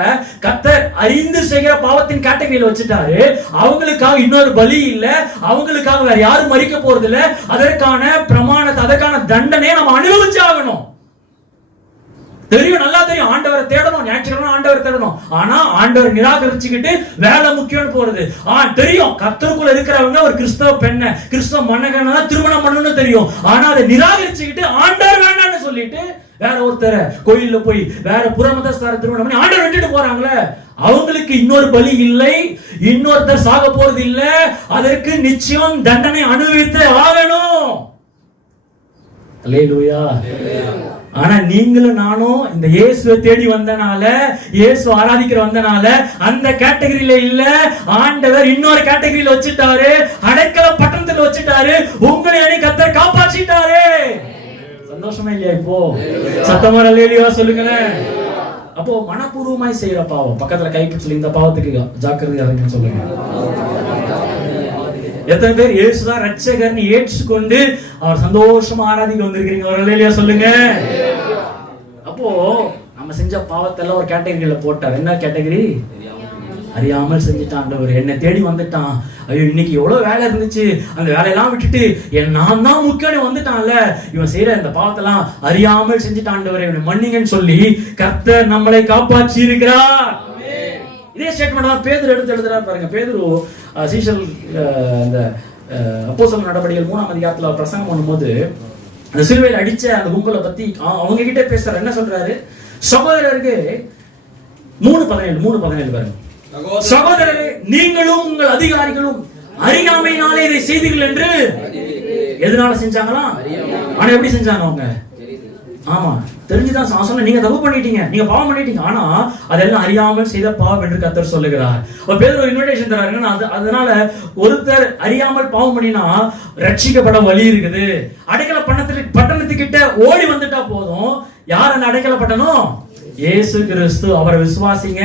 கர்த்தர் அறிந்து செய்கிற பாவத்தின் கேட்டகரியில வச்சுட்டாரு. அவங்களுக்காக இன்னொரு பலி இல்ல, அவங்களுக்காக வேற யாரும் மரிக்க போறது இல்ல. அதற்கான பிரமாணத்தை, அதற்கான தண்டனை நம்ம அனுபவிச்சு ஆகணும். தெரியும், நல்லா தெரியும், ஆண்டவரை தேடணும், ஞாயிற்றுக்கிழமை ஆண்டவரை தேடணும். ஆனா ஆண்டவர் நிராகரிச்சுக்கிட்டு வேலை முக்கியம்னு போறது. தெரியும், கர்த்தருக்குள்ள இருக்கிறவங்க ஒரு கிறிஸ்தவ பெண்ணை, கிறிஸ்தவ மன்னகனா திருமணம் பண்ணணும்னு தெரியும். ஆனா அதை நிராகரிச்சுக்கிட்டு ஆண்டவர் வேண்டாம்னு சொல்லிட்டு வேற ஒருத்தர் கோயில்ல போய் வேற புறமதஸ்தார திருமணம் பண்ணி ஆண்டவர் விட்டுட்டு போறாங்களே, அவங்களுக்கு இன்னொரு பலி இல்லை, இன்னொருத்தர் சாக போறது இல்ல, அதற்கு நிச்சயம் தண்டனை அனுபவித்து ஆகணும். அல்லேலூயா. ஆனா நீங்களும் நானும் இந்த இயேசுவை தேடி வந்தனால, இயேசு ஆராதிக்கிற வந்தனால அந்த கேட்டகரியில இல்ல, ஆண்டவர் இன்னொரு கேட்டகரியில வச்சுட்டாரு, அடைக்கல பட்டணத்துல வச்சுட்டாரு, உங்களை அணி கர்த்தர் காப்பாற்றிட்டாரு. சந்தோஷமா இல்லையா? இப்போ சத்தமா அல்லேலூயா சொல்லுங்களேன். அப்போ மனப்பூர்வமாய் செய்யற பாவம், பக்கத்துல கைப்பிடி சொல்லி இந்த பாவத்துக்கு ஜாக்கிரதையா இருங்கன்னு சொல்லுங்க. எத்தனை பேர் இயேசுதான் ரட்சகர்னு ஏற்றுக்கொண்டு அவர் சந்தோஷமா ஆராதிக்க வந்திருக்கீங்க? ஒரு அல்லேலூயா சொல்லுங்க. அப்போ நம்ம செஞ்ச பாவத்தை எல்லாம் ஒரு கேட்டகரியில போட்டார். என்ன கேட்டகரி? அறியாமல் செஞ்சுட்டான் ஆண்டவர். என்னை தேடி வந்துட்டான். ஐயோ இன்னைக்கு எவ்வளவு வேலை இருந்துச்சு, அந்த வேலையெல்லாம் விட்டுட்டு நான் தான் முக்கியம் வந்துட்டான்ல, இவன் செய்யற இந்த பாவத்தெல்லாம் அறியாமல் செஞ்சுட்டான் ஆண்டவர், இவனை மன்னிங்கன்னு சொல்லி கர்த்தர் நம்மளை காப்பாற்றி இருக்கிறார். இதே ஸ்டேட்மெண்ட் தான் பேதுரு எடுத்து எழுதுறாரு பாருங்க. பேதுரு சீஷல் இந்த அப்போஸ்தலர் நடபடிகள் 3ஆம் அதிகாரத்துல பிரசங்கம் பண்ணும்போது அந்த சிலுவையில் அடிச்ச அந்த கும்பலை பத்தி அவங்க கிட்ட பேசுறாரு. என்ன சொல்றாரு? சகோதரருக்கு 3:17 பாருங்க. சகோதரரே, நீங்களும் உங்கள் அதிகாரிகளும் அறியாமையினாலே இதை செய்தீர்கள் என்று. எதனால செஞ்சாங்களா? ஆனா எப்படி செஞ்சாங்க அவங்க? ஆமா, தெரிஞ்சுதான் சொன்ன, நீங்க தப்பு பண்ணிட்டீங்க, நீங்க பாவம் பண்ணிட்டீங்க, ஆனா அதெல்லாம் அறியாமல் செய்த பாவம் என்று கர்த்தர் சொல்லுகிறார். பேதுரு ஒரு இன்விடேஷன் தராரு. அதனால ஒருத்தர் அறியாமல் பாவம் பண்ணினா ரட்சிக்கப்பட வழி இருக்குது. அடைக்கல பட்டணத்துக்கிட்ட ஓடி வந்துட்டா போதும். யார் அந்த அடைக்கல பட்டணம்? இயேசு கிறிஸ்து. அவரை விசுவாசிங்க,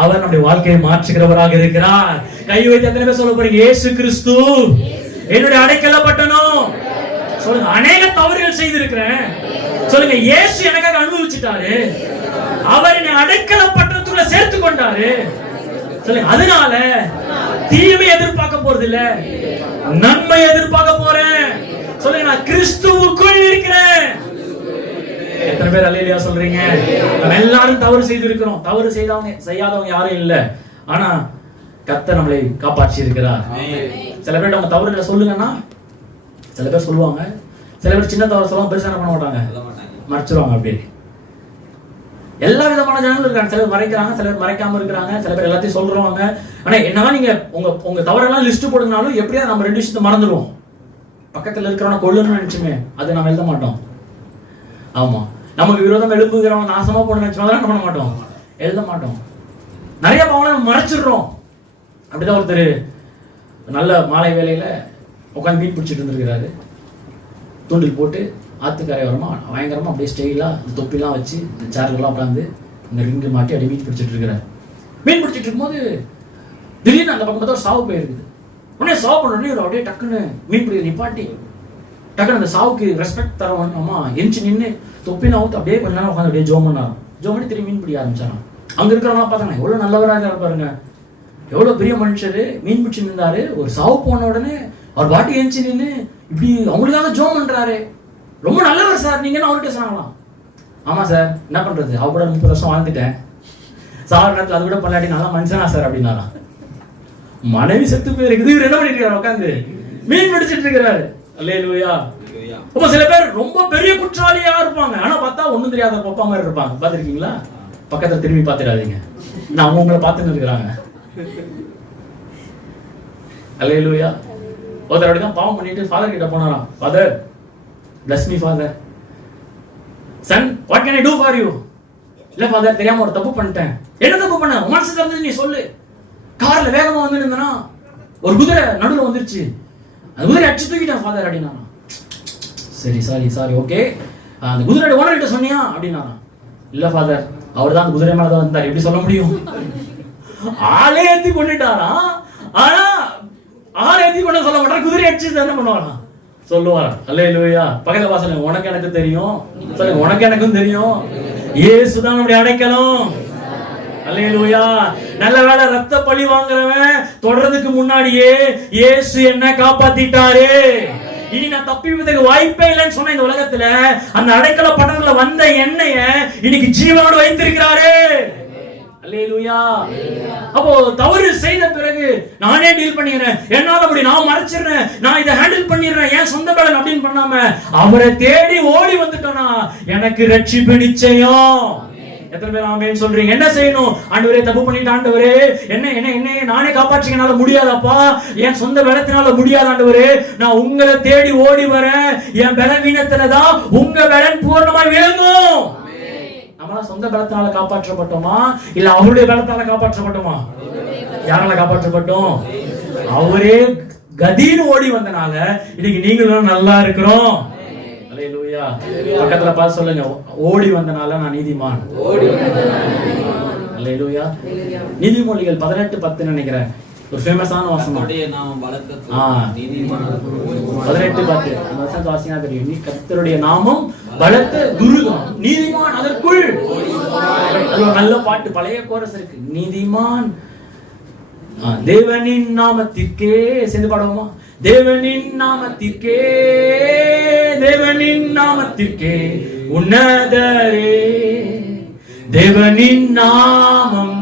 அவர் நம்முடைய வாழ்க்கையை மாற்றுகிறவராக இருக்கிறார். கை வைத்து எத்தனை பேர் சொல்ல போறீங்க? இயேசு கிறிஸ்து என்னுடைய அடைக்கல பட்டணம். சொல்லுங்க. அநேக தவறுகள் செய்திருக்கிறேன், சொல்லுங்க. இயேசு எனக்காக அனுபவிச்சுட்டாரு, அவர் என்னை அடைக்கல பட்டணத்துக்குள்ள சேர்த்து கொண்டாரு. சொல்லுங்க. அதனால தீமை எதிர்பார்க்க போறது இல்ல, நன்மை எதிர்பார்க்க போறேன். சொல்லுங்க. நான் கிறிஸ்துவுக்குள் இருக்கிறேன். எத்தனை பேர் அல்லேலூயா சொல்றீங்க? நம்ம எல்லாரும் தவறு செய்திருக்கிறோம். தவறு செய்யாதவங்க யாரும் இல்ல, ஆனா கர்த்தர் நம்மளை காப்பாற்றி இருக்கிறார். சில பேர் அவங்க தவறுகளை சொல்லுங்கன்னா சில பேர் சொல்லுவாங்க, சில பேர் சின்ன தவறு சொல்லுவாங்க, பெருசா பண்ண மாட்டாங்க, மறைச்சிருவாங்க. அப்படி எல்லா விதமான ஜனங்களும் இருக்காங்க. சில பேர் மறைக்கிறாங்க, சில பேர் மறைக்காம இருக்கிறாங்க, சில பேர் எல்லாத்தையும் சொல்றாங்க. ஆனா என்னதான் நீங்க உங்க தவறெல்லாம் லிஸ்ட் போடுனாலும் எப்படியா நம்ம 2 விஷயத்தை மறந்துடுவோம். பக்கத்துல இருக்கிறவன கொல்லணும்னு நினைச்சுமே அது நம்ம எழுத மாட்டோம். ஆமா, நமக்கு விரோதம் எழுப்புகிறவங்க நாசமா போட நினைச்சோம், அதெல்லாம் பண்ண மாட்டோம், எழுத மாட்டோம். நிறைய பாவம் மறைச்சிடுறோம். அப்படிதான் ஒருத்தர் நல்ல மாலை வேலையில உட்காந்து மீன் பிடிச்சிட்டு இருந்திருக்கிறாரு. தூண்டில் போட்டு ஆத்துக்கரை வரமா பயங்கரமா அப்படியே ஸ்டைலா தொப்பிலாம் வச்சு சேர்கள்லாம் உட்காந்து இந்த ரிங்கு மாட்டி அப்படியே மீன் பிடிச்சிட்டு இருக்கிறாரு. மீன் பிடிச்சிட்டு இருக்கும்போது திடீர்னு அந்த பக்கம் ஒரு சாவு போயிருக்குது. உடனே சாவு பண்ண உடனே அப்படியே டக்குன்னு மீன் பிடிக்க நிப்பாட்டி டக்குன்னு அந்த சாவுக்கு ரெஸ்பெக்ட் தரவாமா எஞ்சி நின்று தொப்பிலாம் ஊத்து அப்படியே கொஞ்ச நேரம் உட்காந்து அப்படியே ஜோம் பண்ணாராம். ஜோம் பண்ணி திரும்பி மீன் பிடிக்க ஆரம்பிச்சாராம். அங்க இருக்கிறவங்களாம் பார்த்தாங்க, எவ்வளவு நல்லவராக பாருங்க, எவ்வளவு பெரிய மனுஷரு, மீன் பிடிச்சு நின்றாரு. ஒரு சாவு போன உடனே அவர் பாட்டி எஞ்சி நின்று இப்படி அவங்களுக்காக ஜோம் பண்றாரு. ரொம்ப நல்லவர் சார் நீங்கன்னு அவர்கிட்ட சொன்னாங்களாம். ஆமா சார், என்ன பண்றது, அவ கூட 30 வருஷம் வாழ்ந்துட்டேன், சார் நேரத்தில் அது கூட பண்ணாட்டி நல்லா மனுஷனா சார் அப்படின்னாலாம். மனைவி செத்து போயிருக்குது, இவர் என்ன பண்ணிட்டு இருக்காரு? உட்காந்து மீன் பிடிச்சிட்டு இருக்கிறாரு. அல்லேலூயா. அப்ப சில பேர் ரொம்ப பெரிய குற்றவாளியா இருப்பாங்க, ஆனா பார்த்தா ஒண்ணும் தெரியாத பப்பா மாதிரி இருப்பாங்க. பாத்திருக்கீங்களா? பக்கத்துல திரும்பி பாத்துறாதீங்க, நான் அவங்க உங்களை பார்த்துன்னு இருக்கிறாங்க. அல்லேலூயா. ஒருத்தர் அப்படிதான் பாவம் பண்ணிட்டு ஃபாதர் கிட்ட போனாராம். Father, bless me father. son, what can I do for you? இல்ல ஃபாதர், தெரியாம ஒரு தப்பு பண்ணிட்டேன். என்ன தப்பு பண்ண? மனசு தெரிஞ்சு நீ சொல்லு. கார்ல வேகமா வந்து நின்னா ஒரு குதிரை நடுவுல வந்துருச்சு, அந்த குதிரை அடிச்சு தூக்கிட்டேன் ஃபாதர் அப்படின்னா. சரி சாரி ஓகே, அந்த குதிரையோட ஓனர் கிட்ட சொன்னியா அப்படின்னா. இல்ல ஃபாதர், அவர் தான் அந்த குதிரை மேலதான் வந்தார், எப்படி சொல்ல முடியும்? ஆளே ஏத்தி கொண்டுட்டாரா, ஆனா ஆளே ஏத்தி கொண்டு சொல்ல மாட்டார், குதிரை அடிச்சு என்ன பண்ணுவாராம் சொல்லுவாரா. அல்லேலூயா. பக்கத்துல வாசல் உனக்கு எனக்கு தெரியும், சொல்லுங்க, உனக்கு எனக்கும் தெரியும், இயேசுதான் நம்முடைய அடைக்கலம். அல்லேலூயா. நல்ல வேளை ரத்த பழி வாங்குறவன் தொடர்றதுக்கு முன்னாடியே இயேசு என்ன காப்பாத்திட்டாரு. இனி நான் தப்பிப்பதற்கு வாய்ப்பே இல்லைன்னு சொன்ன இந்த உலகத்துல அந்த அடைக்கல பட்டணத்துல வந்த எண்ணெய இன்னைக்கு ஜீவனோடு வைத்திருக்கிறாரு. அல்லேலூயா. அப்போ தவறு செய்த பிறகு நானே டீல் பண்ணிடுறேன், என்னால அப்படி நான் மறைச்சிடுறேன், நான் இதை ஹேண்டில் பண்ணிடுறேன், என் சொந்த பலன் அப்படின்னு பண்ணாம அவரை தேடி ஓடி வந்துட்டோம்னா எனக்கு ரட்சிப்பு நிச்சயம். எத்தனை பேர் ஆமென் சொல்றீங்க? என்ன செய்யணும்? ஆண்டவரே, தப்பு பண்ணிட்டு ஆண்டவரே, என்ன நானே காப்பாற்றிக்க என்னால முடியாதப்பா, என் சொந்த பலத்தினால முடியாது ஆண்டவரே, நான் உங்களை தேடி ஓடி வரேன், என் பலவீனத்துலதான் உங்க பலன் பூர்ணமா விளங்கும். நம்மளாம் சொந்த பலத்தினால காப்பாற்றப்பட்டோமா இல்ல அவருடைய பலத்தால காப்பாற்றப்பட்டோமா? யாரால காப்பாற்றப்பட்டோம்? அவரே கதின்னு ஓடி வந்தனால இன்னைக்கு நீங்களும் நல்லா இருக்கிறோம். அல்லேலூயா. பக்கத்துல பார்த்து சொல்லுங்க, ஓடி வந்தனால நான் நீதிமான். அல்லேலூயா. நீதிமொழிகள் 18:10 நினைக்கிறேன், ஒரு ஃபேமஸான வசனம். 18:10 அந்த வசனத்தை வாசினா தெரியும். நீ கர்த்தருடைய நாமம் பலத்த துருகம், நீதிமான் அதற்குள். நல்ல பாட்டு, பழைய கோரஸ் இருக்கு. நீதிமான் தேவனின் நாமத்திற்கே சேர்ந்து பாடுவோமா? தேவனின் நாமத்திற்கே, தேவனின் நாமத்திற்கே உன்னதரே, தேவனின் நாமம்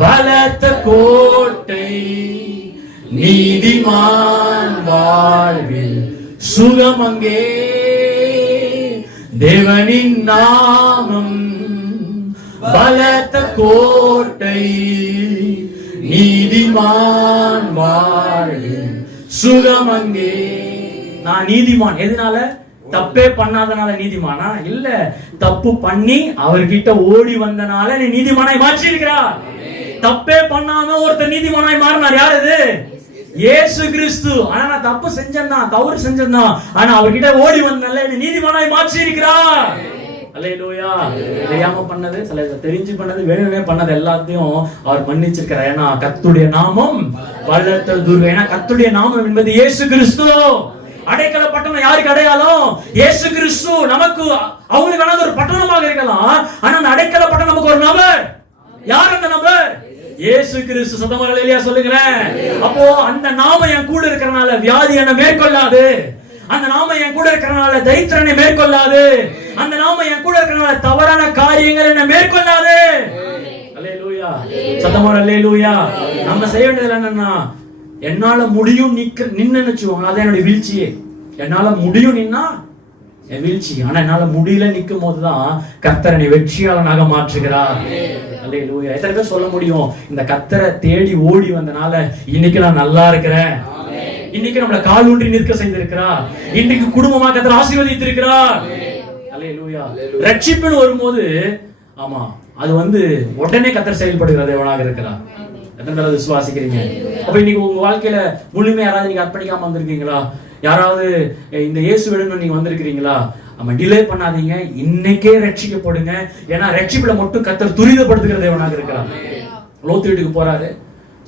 பலத்த கோட்டை, நீதிமான் வாழ்வில் சுகமங்கே, தேவனின் நாமம் பலத்த கோட்டை, நீதிமான் வாழ்வில் சுகமங்கே. நான் நீதிமான் எதனால? தப்பே பண்ணாதனால நீதிமானா? இல்ல, தப்பு பண்ணி அவர்கிட்ட ஓடி வந்தனால நீ நீதிமானாய் மாற்றி இருக்கிறார். தப்பே பண்ணாம ஒருத்தர் நீதிமானாய் மாறினார். யார் அது? இயேசு கிறிஸ்து. ஆனா நான் தப்பு செஞ்சேன்தான், தவறு செஞ்சேன்தான், ஆனா அவர்கிட்ட ஓடி வந்தனால நீ நீதிமானாய் மாற்றி இருக்கிறார். அல்லேலூயா. தெரியாம பண்ணது, சில தெரிஞ்சு பண்ணது, வேணுமே பண்ணது எல்லாத்தையும் அவர் மன்னிச்சிருக்கிறார். ஏன்னா கர்த்தருடைய நாமம் பலத்த துர்கம். ஏன்னா கர்த்தருடைய நாமம் என்பது இயேசு கிறிஸ்து. அடைக்கல பட்டணம் யாருக்கு அடையாளம்? இயேசு கிறிஸ்து. நமக்கு அவங்களுக்கான ஒரு பட்டணமாக இருக்கலாம், ஆனா அந்த அடைக்கல பட்டணம் நமக்கு ஒரு நபர். யார் அந்த நபர்? இயேசு கிறிஸ்து. சத்தமாக அல்லேலூயா சொல்லுகிறேன். அப்போ அந்த நாமம் என் கூட இருக்கிறனால வியாதி என்ன மேற்கொள்ளாது. அந்த நாம என் கூட இருக்கிறனால தைத்திரனை மேற்கொள்ளாது. அந்த நாம என் கூட இருக்கிறனால தவறான காரியங்கள் என்ன மேற்கொள்ளாது. அல்லேலூயா. சத்தமாக அல்லேலூயா. நம்ம செய்ய வேண்டியது என்னன்னா, என்னால முடியும் நின்னு வச்சுக்கோங்க, அது என்னுடைய வீழ்ச்சியே. என்னால முடியும் நின்னா என் வீழ்ச்சி. ஆனா என்னால முடியல நிக்கும் போதுதான் கர்த்தர் என்னை வெற்றியாளனாக மாற்றுகிறார். அல்லேலூயா. எத்தனை பேர் சொல்ல முடியும், இந்த கர்த்தரை தேடி ஓடி வந்தனால இன்னைக்கு நான் நல்லா இருக்கிறேன், இன்னைக்கு நம்மள கால் ஊன்றி நிற்க செய்திருக்கிறார், இன்னைக்கு குடும்பமா கர்த்தர் ஆசீர்வதித்திருக்கிறார். அல்லேலூயா. ரட்சிப்புன்னு வரும்போது ஆமா அது உடனே கர்த்தர் செயல்படுகிற தேவனாக இருக்கிறார். எத்தனை பேர் அதை விசுவாசிக்கிறீங்க? அப்ப இன்னைக்கு உங்க வாழ்க்கையில முழுமையா யாராவது நீங்க அர்ப்பணிக்காம வந்திருக்கீங்களா? யாராவது இந்த இயேசு விடணும் நீங்க வந்திருக்கிறீங்களா? நம்ம டிலே பண்ணாதீங்க, இன்னைக்கே ரட்சிக்கப்படுங்க. ஏன்னா ரட்சிப்புல மட்டும் கர்த்தர் துரிதப்படுத்துகிற தேவனாக இருக்கிறார். லோத்து வீட்டுக்கு போறாரு,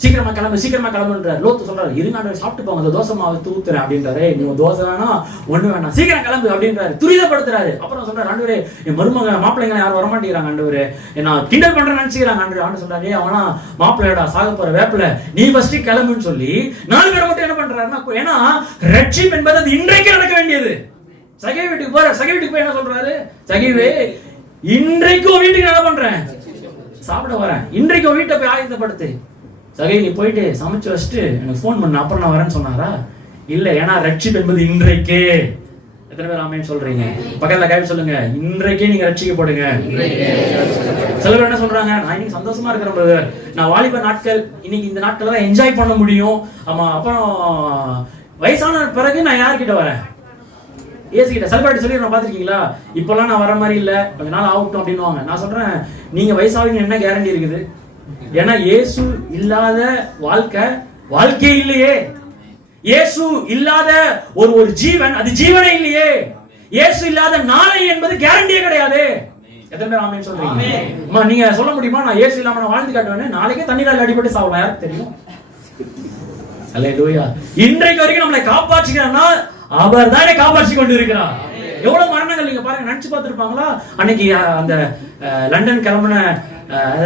சீக்கிரமா கிளம்புன்றார். லோத்து சொல்றாரு, இருங்க சாப்பிட்டு போங்க, அந்த தோசை மாவு தூத்துறேன் அப்படின்றாரு. நீங்க தோசை வேணாம், ஒண்ணு வேணாம், சீக்கிரம் கிளம்பு அப்படின்றாரு, துரிதப்படுத்துறாரு. அப்புறம் சொல்றாரு, ஆண்டவரே என் மருமக மாப்பிள்ளைங்க யாரும் வரமாட்டேங்கிறாங்க ஆண்டவரே, நான் கிண்டல் பண்றேன்னு நினைச்சுக்கிறாங்க ஆண்டவரே. ஆண்டு சொல்றாரு, அவனா மாப்பிள்ளையடா சாக போற வேப்பில, நீ ஃபர்ஸ்ட் கிளம்புன்னு சொல்லி 4 பேரை மட்டும் என்ன பண்றாருன்னா, ஏன்னா ரட்சிப்பு என்பது அது இன்றைக்கு நடக்க வேண்டியது. சகை வீட்டுக்கு போற, சகை வீட்டுக்கு போய் என்ன சொல்றாரு, சகைவே இன்றைக்கும் வீட்டுக்கு என்ன பண்றேன், சாப்பிட வரேன், இன்றைக்கும் வீட்டை போய் ஆயத்தப்படுத்து. சகை நீ போயிட்டு சமைச்சு வச்சுட்டு எனக்கு போன் பண்ண, அப்புறம் நான் வரேன்னு சொன்னாரா? இல்ல, ஏன்னா ரட்சிப்பு என்பது இன்றைக்கே. எத்தனை பேர் ஆமென் சொல்றீங்க? பக்கத்துல கை சொல்லுங்க, இன்றைக்கே நீங்க ரட்சிக்கப்படுங்க. சில பேர் என்ன சொல்றாங்க, நான் இன்னைக்கு சந்தோஷமா இருக்கிறேன் பிரதர், நான் வாலிப நாட்கள் இன்னைக்கு இந்த நாட்களை தான் என்ஜாய் பண்ண முடியும், ஆமா அப்புறம் வயசான பிறகு நான் யார்கிட்ட வரேன், ஏசு கிட்ட. சில பேர் சொல்லி நான் பாத்திருக்கீங்களா, இப்பெல்லாம் நான் வர மாதிரி இல்ல, கொஞ்ச நாள் ஆகட்டும் அப்படின்னு. நான் சொல்றேன், நீங்க வயசாவீங்க என்ன கேரண்டி இருக்குது? ஏன்னா இயேசு இல்லாத வாழ்க்கை இல்லையே. இயேசு இல்லாத ஒரு ஜீவன், அது ஜீவனே இல்லையே. இயேசு இல்லாத நாளை என்பது கேரண்டியே கிடையாது. எத்தனை பேர் ஆமென் சொல்றீங்க? அம்மா நீங்க சொல்ல முடியுமா, நான் இயேசு இல்லாம நான் வாழ்ந்து காட்டுவேன், நாளைக்கே தண்ணீரால் அடிபட்டு சாவலாம், யாருக்கு தெரியும்? அல்லேலூயா. இன்றைக்கு வரைக்கும் நம்மளை காப்பாற்றுகிறார்னா அவர் தானே காப்பாற்றி கொண்டு இருக்கிறார். எவ்வளவு மரணங்கள் நீங்க பாருங்க, நினைச்சு பார்த்திருப்பாங்களா? அன்னைக்கு அந்த லண்டன் கிளம்பின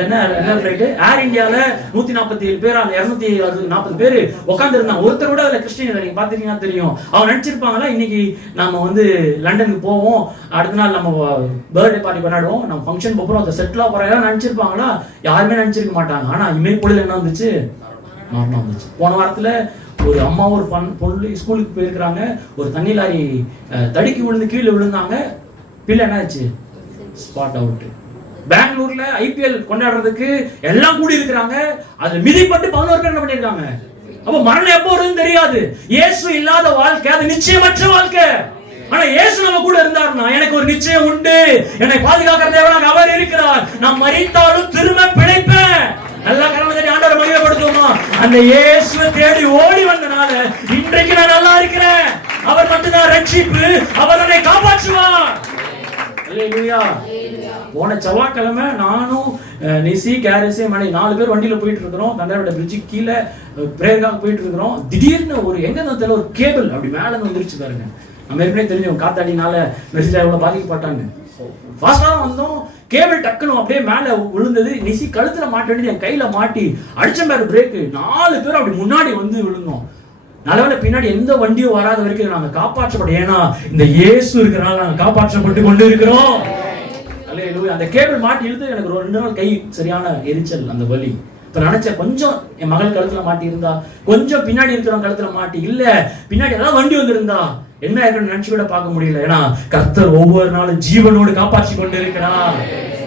என்ன ஃபிளைட், ஏர் இந்தியால 147 பேர், அந்த 240 பேர் உட்கார்ந்து இருந்தாங்க. ஒருத்தர் கூட அதுல கிறிஸ்டியன், நீங்க பாத்தீங்கன்னா தெரியும். அவங்க நினைச்சிருப்பாங்களா, இன்னைக்கு நம்ம லண்டனுக்கு போவோம், அடுத்த நாள் நம்ம பர்த்டே பார்ட்டி கொண்டாடுவோம், நம்ம ஃபங்க்ஷன் போறோம், அதை செட்டில் போறோம் நினைச்சிருப்பாங்களா? யாருமே நினைச்சிருக்க மாட்டாங்க. ஆனா இமே பொழுது என்ன வந்துச்சு, மரணம் வந்துச்சு. போன வாரத்துல ஒரு அம்மா ஒரு பொண்ணு ஸ்கூலுக்கு போயிருக்கிறாங்க, ஒரு தண்ணி லாரி தடுக்கி விழுந்து கீழே விழுந்தாங்க, பிள்ளை என்ன ஆச்சு, ஸ்பாட் அவுட். பெங்களூர்ல ஐபிஎல் கொண்டாடுறதுக்கு எல்லாம் கூடி இருக்கிறாங்க, அதுல மிதிப்பட்டு 11 பேர் என்ன பண்ணிருக்காங்க. அப்ப மரணம் எப்போ வருதுன்னு தெரியாது. இயேசு இல்லாத வாழ்க்கை அது நிச்சயமற்ற வாழ்க்கை. ஆனா இயேசு நம்ம கூட இருந்தாருன்னா எனக்கு ஒரு நிச்சயம் உண்டு, என்னை பாதுகாக்கிற தேவனாக அவர் இருக்கிறார், நான் மரித்தாலும் திரும்ப பிழைப்பேன். நல்லா கரங்களை தட்டி ஆண்டவரை மகிமைப்படுத்துவோமா? அந்த இயேசுவை தேடி ஓடி வந்தனால இன்றைக்கு நான் நல்லா இருக்கிறேன். அவர் மட்டும்தான் ரட்சிப்பு, அவர் என்னை காப்பாற்றுவார். அல்லேலூயா. போன செவ்வாய்க்கிழமை நானும் நிசி கேரசே மணி 4 பேர் வண்டியில போயிட்டு இருக்கிறோம், தண்டரோட பிரிட்ஜுக்கு கீழே பிரேயருக்காக போயிட்டு இருக்கிறோம். திடீர்னு ஒரு எங்க தெரியல ஒரு கேபிள் அப்படி மேல வந்துருச்சு பாருங்க. நம்ம ஏற்கனவே தெரிஞ்சவங்க காத்தாடினால மெர்சிலா எவ்வளவு பாதிக்கப்பட்டாங்க. ஃபாஸ்டா வந்தோம், கேபிள் டக்குன்னு அப்படியே மேல விழுந்தது, நிசி கழுத்துல மாட்டி என் கையில மாட்டி அடிச்ச மாதிரி பிரேக், 4 பேரும் அப்படி முன்னாடி வந்து விழுந்தோம். நல்லவேளை பின்னாடி எந்த வண்டியும் வராத வரைக்கும் நாங்க காப்பாற்றப்படும். ஏன்னா இந்த இயேசு இருக்கிறனால நாங்க காப்பாற்றப்பட்டு கொண்டு இருக்கிறோம். அந்த கேபிள் மாட்டி இழுத்து எனக்கு 2 நாள் கை சரியான எரிச்சல், அந்த வலி. இப்ப நினைச்சேன், கொஞ்சம் என் மகள் கழுத்துல மாட்டி இருந்தா, கொஞ்சம் பின்னாடி இருக்கிறவங்க கழுத்துல மாட்டி இல்ல, பின்னாடி ஏதாவது வண்டி வந்திருந்தா என்ன இருக்குன்னு நினைச்சு கூட பார்க்க முடியல. ஏன்னா கர்த்தர் ஒவ்வொரு நாளும் ஜீவனோடு காப்பாற்றி கொண்டு இருக்கிறார்.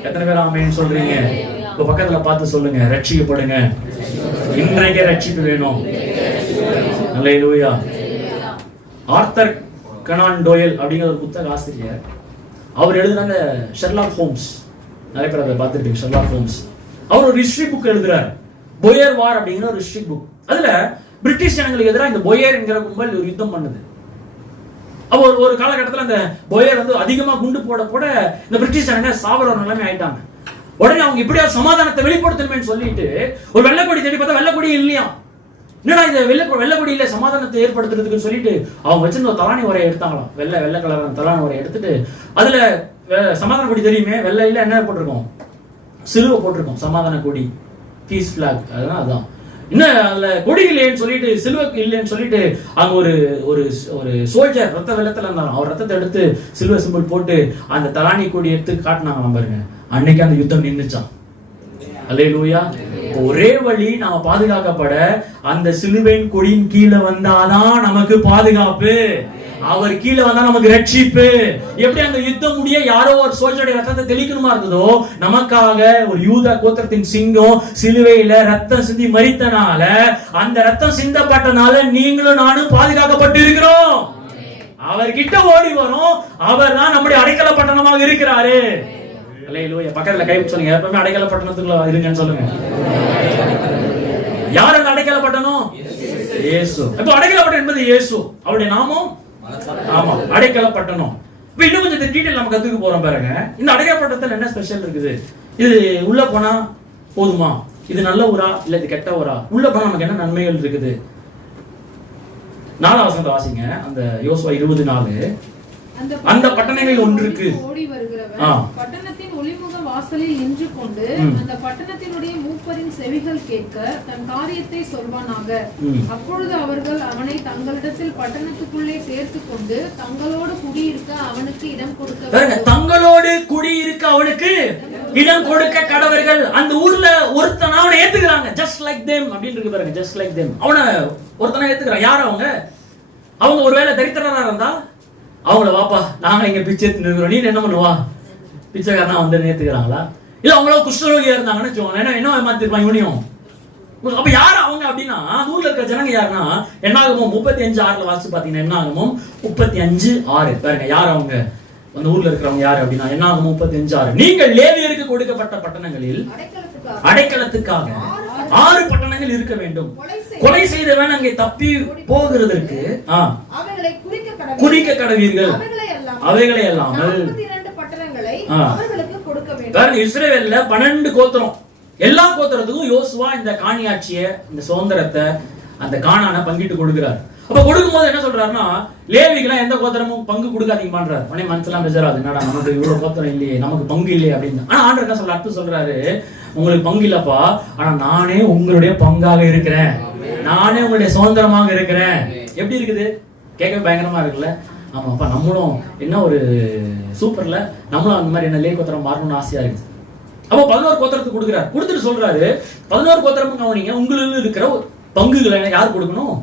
எத்தனை பேர் ஆமென் சொல்றீங்க? இப்ப பக்கத்துல பார்த்து சொல்லுங்க, ரட்சிக்கப்படுங்க. இன்றைக்கே ரட்சிப்பு வேணும். அல்லேலூயா. ஆர்தர் கனான் டோயல் அப்படிங்கிற ஒரு புத்தக ஆசிரியர், அவர் எழுதுனாங்க ஷெர்லாக் ஹோம்ஸ். நிறைய பேர் அதை பார்த்துருக்கீங்க. ஷெர்லாக் ஹோம்ஸ் அவர் ஒரு ஹிஸ்டரி புக் எழுதுறாரு, பொயர் வார் அப்படிங்கிற ஒரு ஹிஸ்டரி புக். அதுல பிரிட்டிஷ் ஜனங்களுக்கு எதிராக இந்த பொயர் என்கிற கும்பல் ஒரு யுத்தம் பண்ணுது. அப்போ ஒரு காலகட்டத்தில் அந்த பொயர் வந்து அதிகமா குண்டு போட போட இந்த பிரிட்டிஷ் ஜனங்க சாவர ஒரு நிலைமை ஆயிட்டாங்க. உடனே அவங்க இப்படியா சமாதானத்தை வெளிப்படுத்தணும்னு சொல்லிட்டு ஒரு வெள்ளக்கொடி தேடி பார்த்தா வெள்ளக்கொடி இல்லையா. என்னடா இது வெள்ளக்கொடி இல்ல சமாதானத்தை ஏற்படுத்துறதுக்கு சொல்லிட்டு அவங்க வச்சிருந்த ஒரு தலானி உரையை எடுத்தாங்களாம். வெள்ளை கலர் தலானி உரையை எடுத்துட்டு அதுல சமாதான கொடி தெரியுமே, வெள்ளையில என்ன போட்டிருக்கோம், சிலுவை போட்டிருக்கோம், சமாதான கொடி, பீஸ் பிளாக். அதான் என்ன அதுல கொடி இல்லைன்னு சொல்லிட்டு, சிலுவை இல்லைன்னு சொல்லிட்டு அங்க ஒரு ஒரு சோல்ஜர் ரத்த வெள்ளத்துல இருந்தாலும் அவர் ரத்தத்தை எடுத்து சிலுவை சிம்பிள் போட்டு அந்த தலானி கொடி எடுத்து காட்டினாங்க பாருங்க. அன்னைக்கு அந்த யுத்தம் நின்னுச்சான். அல்லேலூயா. ஒரே வழி நாம பாதுகாக்கப்பட அந்த சிலுவையின் கொடியின் கீழே வந்தாதான் நமக்கு பாதுகாப்பு. அவர் கீழே வந்தா நமக்கு ரட்சிப்பு. எப்படி அந்த யுத்தம் முடிய யாரோ ஒரு சோல்ஜருடைய ரத்தத்தை தெளிக்கணுமா இருந்ததோ, நமக்காக ஒரு யூதா கோத்திரத்தின் சிங்கம் சிலுவையில ரத்தம் சிந்தி மரித்தனால, அந்த ரத்தம் சிந்தப்பட்டனால நீங்களும் நானும் பாதுகாக்கப்பட்டு இருக்கிறோம். அவர் கிட்ட ஓடி வரும். அவர் தான் நம்முடைய அடைக்கல பட்டணமாக இருக்கிறாரு. அல்லேலூயா. பக்கத்துல கை சொல்லுங்க, எப்பவுமே அடைக்கல பட்டணத்துக்குள்ள இருங்கன்னு சொல்லுங்க. யார் அந்த அடைக்கல பட்டணம்? இயேசு. இப்போ அடைக்கல பட்டணம் என்பது இயேசு, அவருடைய நாமம். ஆமா, அடைக்கல பட்டணம். இப்போ இன்னும் கொஞ்சம் டீடைல் நம்ம கத்துக்க போறோம் பாருங்க. இந்த அடைக்கல பட்டணத்துல என்ன ஸ்பெஷல் இருக்குது? இது உள்ள போனா போதுமா? இது நல்ல ஊரா இல்ல இது கெட்ட ஊரா? உள்ள போனா நமக்கு என்ன நன்மைகள் இருக்குது? 4ஆம் வசனத்தை வாசிங்க. அந்த யோசுவா 20:4. அந்த பட்டணங்களில் ஒன்றுக்கு ஓடி வருகிறவன் பட்டணத்தின் ஒளிமுக வாசலில் நின்று கொண்டு அந்த பட்டணத்தினுடைய மூப்பரின் செவிகள் கேட்க தன் காரியத்தை சொல்வானாக. அப்பொழுது அவர்கள் அவனை தங்களிடத்தில் பட்டணத்துக்குள்ளே சேர்த்து கொண்டு தங்களோடு குடியிருக்க அவனுக்கு இடம் கொடுக்க, தங்களோடு குடியிருக்க அவனுக்கு இடம் கொடுக்க கடவர்கள். அந்த ஊர்ல ஒருத்தன் அவனை ஏத்துக்கிறாங்க. ஜஸ்ட் லைக் தேம் அப்படின்னு இருக்கு பாருங்க. ஜஸ்ட் லைக் தேம் அவனை ஒருத்தனை ஏத்துக்கிறான். யார் அவங்க ஒருவேளை தரித்திரனா இருந்தா அவங்கள வாப்பா நாங்க இங்க பிச்சை எடுத்து நிற்கிறோம், நீ என்ன பண்ணுவா, பிச்சைக்காரனா வந்து நேத்துக்கிறாங்களா? இல்ல அவங்கள குஷ்டரோகியா இருந்தாங்கன்னு என்ன ஏமாத்திருப்பான் இவனையும். அப்ப யாரு அவங்க அப்படின்னா, ஊர்ல இருக்கிற ஜனங்க யாருன்னா, என்னாகமும் 35:6 வாசிச்சு பாத்தீங்கன்னா, என்னாகமும் 35:6 பாருங்க. யார் அவங்க? அந்த ஊர்ல இருக்கிறவங்க யாரு அப்படின்னா, என்னாகமும் 35:6 நீங்கள் லேவியருக்கு கொடுக்கப்பட்ட பட்டணங்களில் அடைக்கலத்துக்காக 6 பட்டணங்கள் இருக்க வேண்டும். கொலை செய்தவன் அங்கே தப்பி போகிறதற்கு குறிக்க கடவீர்கள். அவைகளை அல்லாமல் இஸ்ரவேல்ல 12 கோத்திரம், எல்லா கோத்திரத்துக்கும் யோசுவா இந்த காணியாட்சிய, இந்த சுதந்திரத்தை, அந்த கானான பங்கிட்டு கொடுக்கிறார். அப்ப கொடுக்கும்போது என்ன சொல்றாருன்னா, லேவிக்கெல்லாம் எந்த கோத்திரமும் பங்கு கொடுக்காதீங்க பண்றாரு. உடனே மனசெல்லாம் பெஜராது, என்னடா நமக்கு இவ்வளவு கோத்திரம் இல்லையே, நமக்கு பங்கு இல்லையே அப்படின்னு. ஆனா ஆண்டவர் என்ன சொல்ற, அர்த்தம் சொல்றாரு, உங்களுக்கு பங்கு இல்லப்பா, ஆனா நானே உங்களுடைய பங்காக இருக்கிறேன், நானே உங்களுடைய சுதந்திரமாக இருக்கிறேன். எப்படி இருக்குது? கேட்க பயங்கரமா இருக்குல்ல? ஆமாப்பா, நம்மளும் என்ன ஒரு சூப்பர்ல, நம்மளும் அந்த மாதிரி என்ன லே கோத்திரம் மாறணும்னு ஆசையா இருக்குது. அப்போ 11 கோத்திரத்துக்கு கொடுக்குறாரு. கொடுத்துட்டு சொல்றாரு, 11 கோத்திரமும் கவனிங்க, உங்களுக்கு இருக்கிற பங்குகளை யார் கொடுக்கணும்?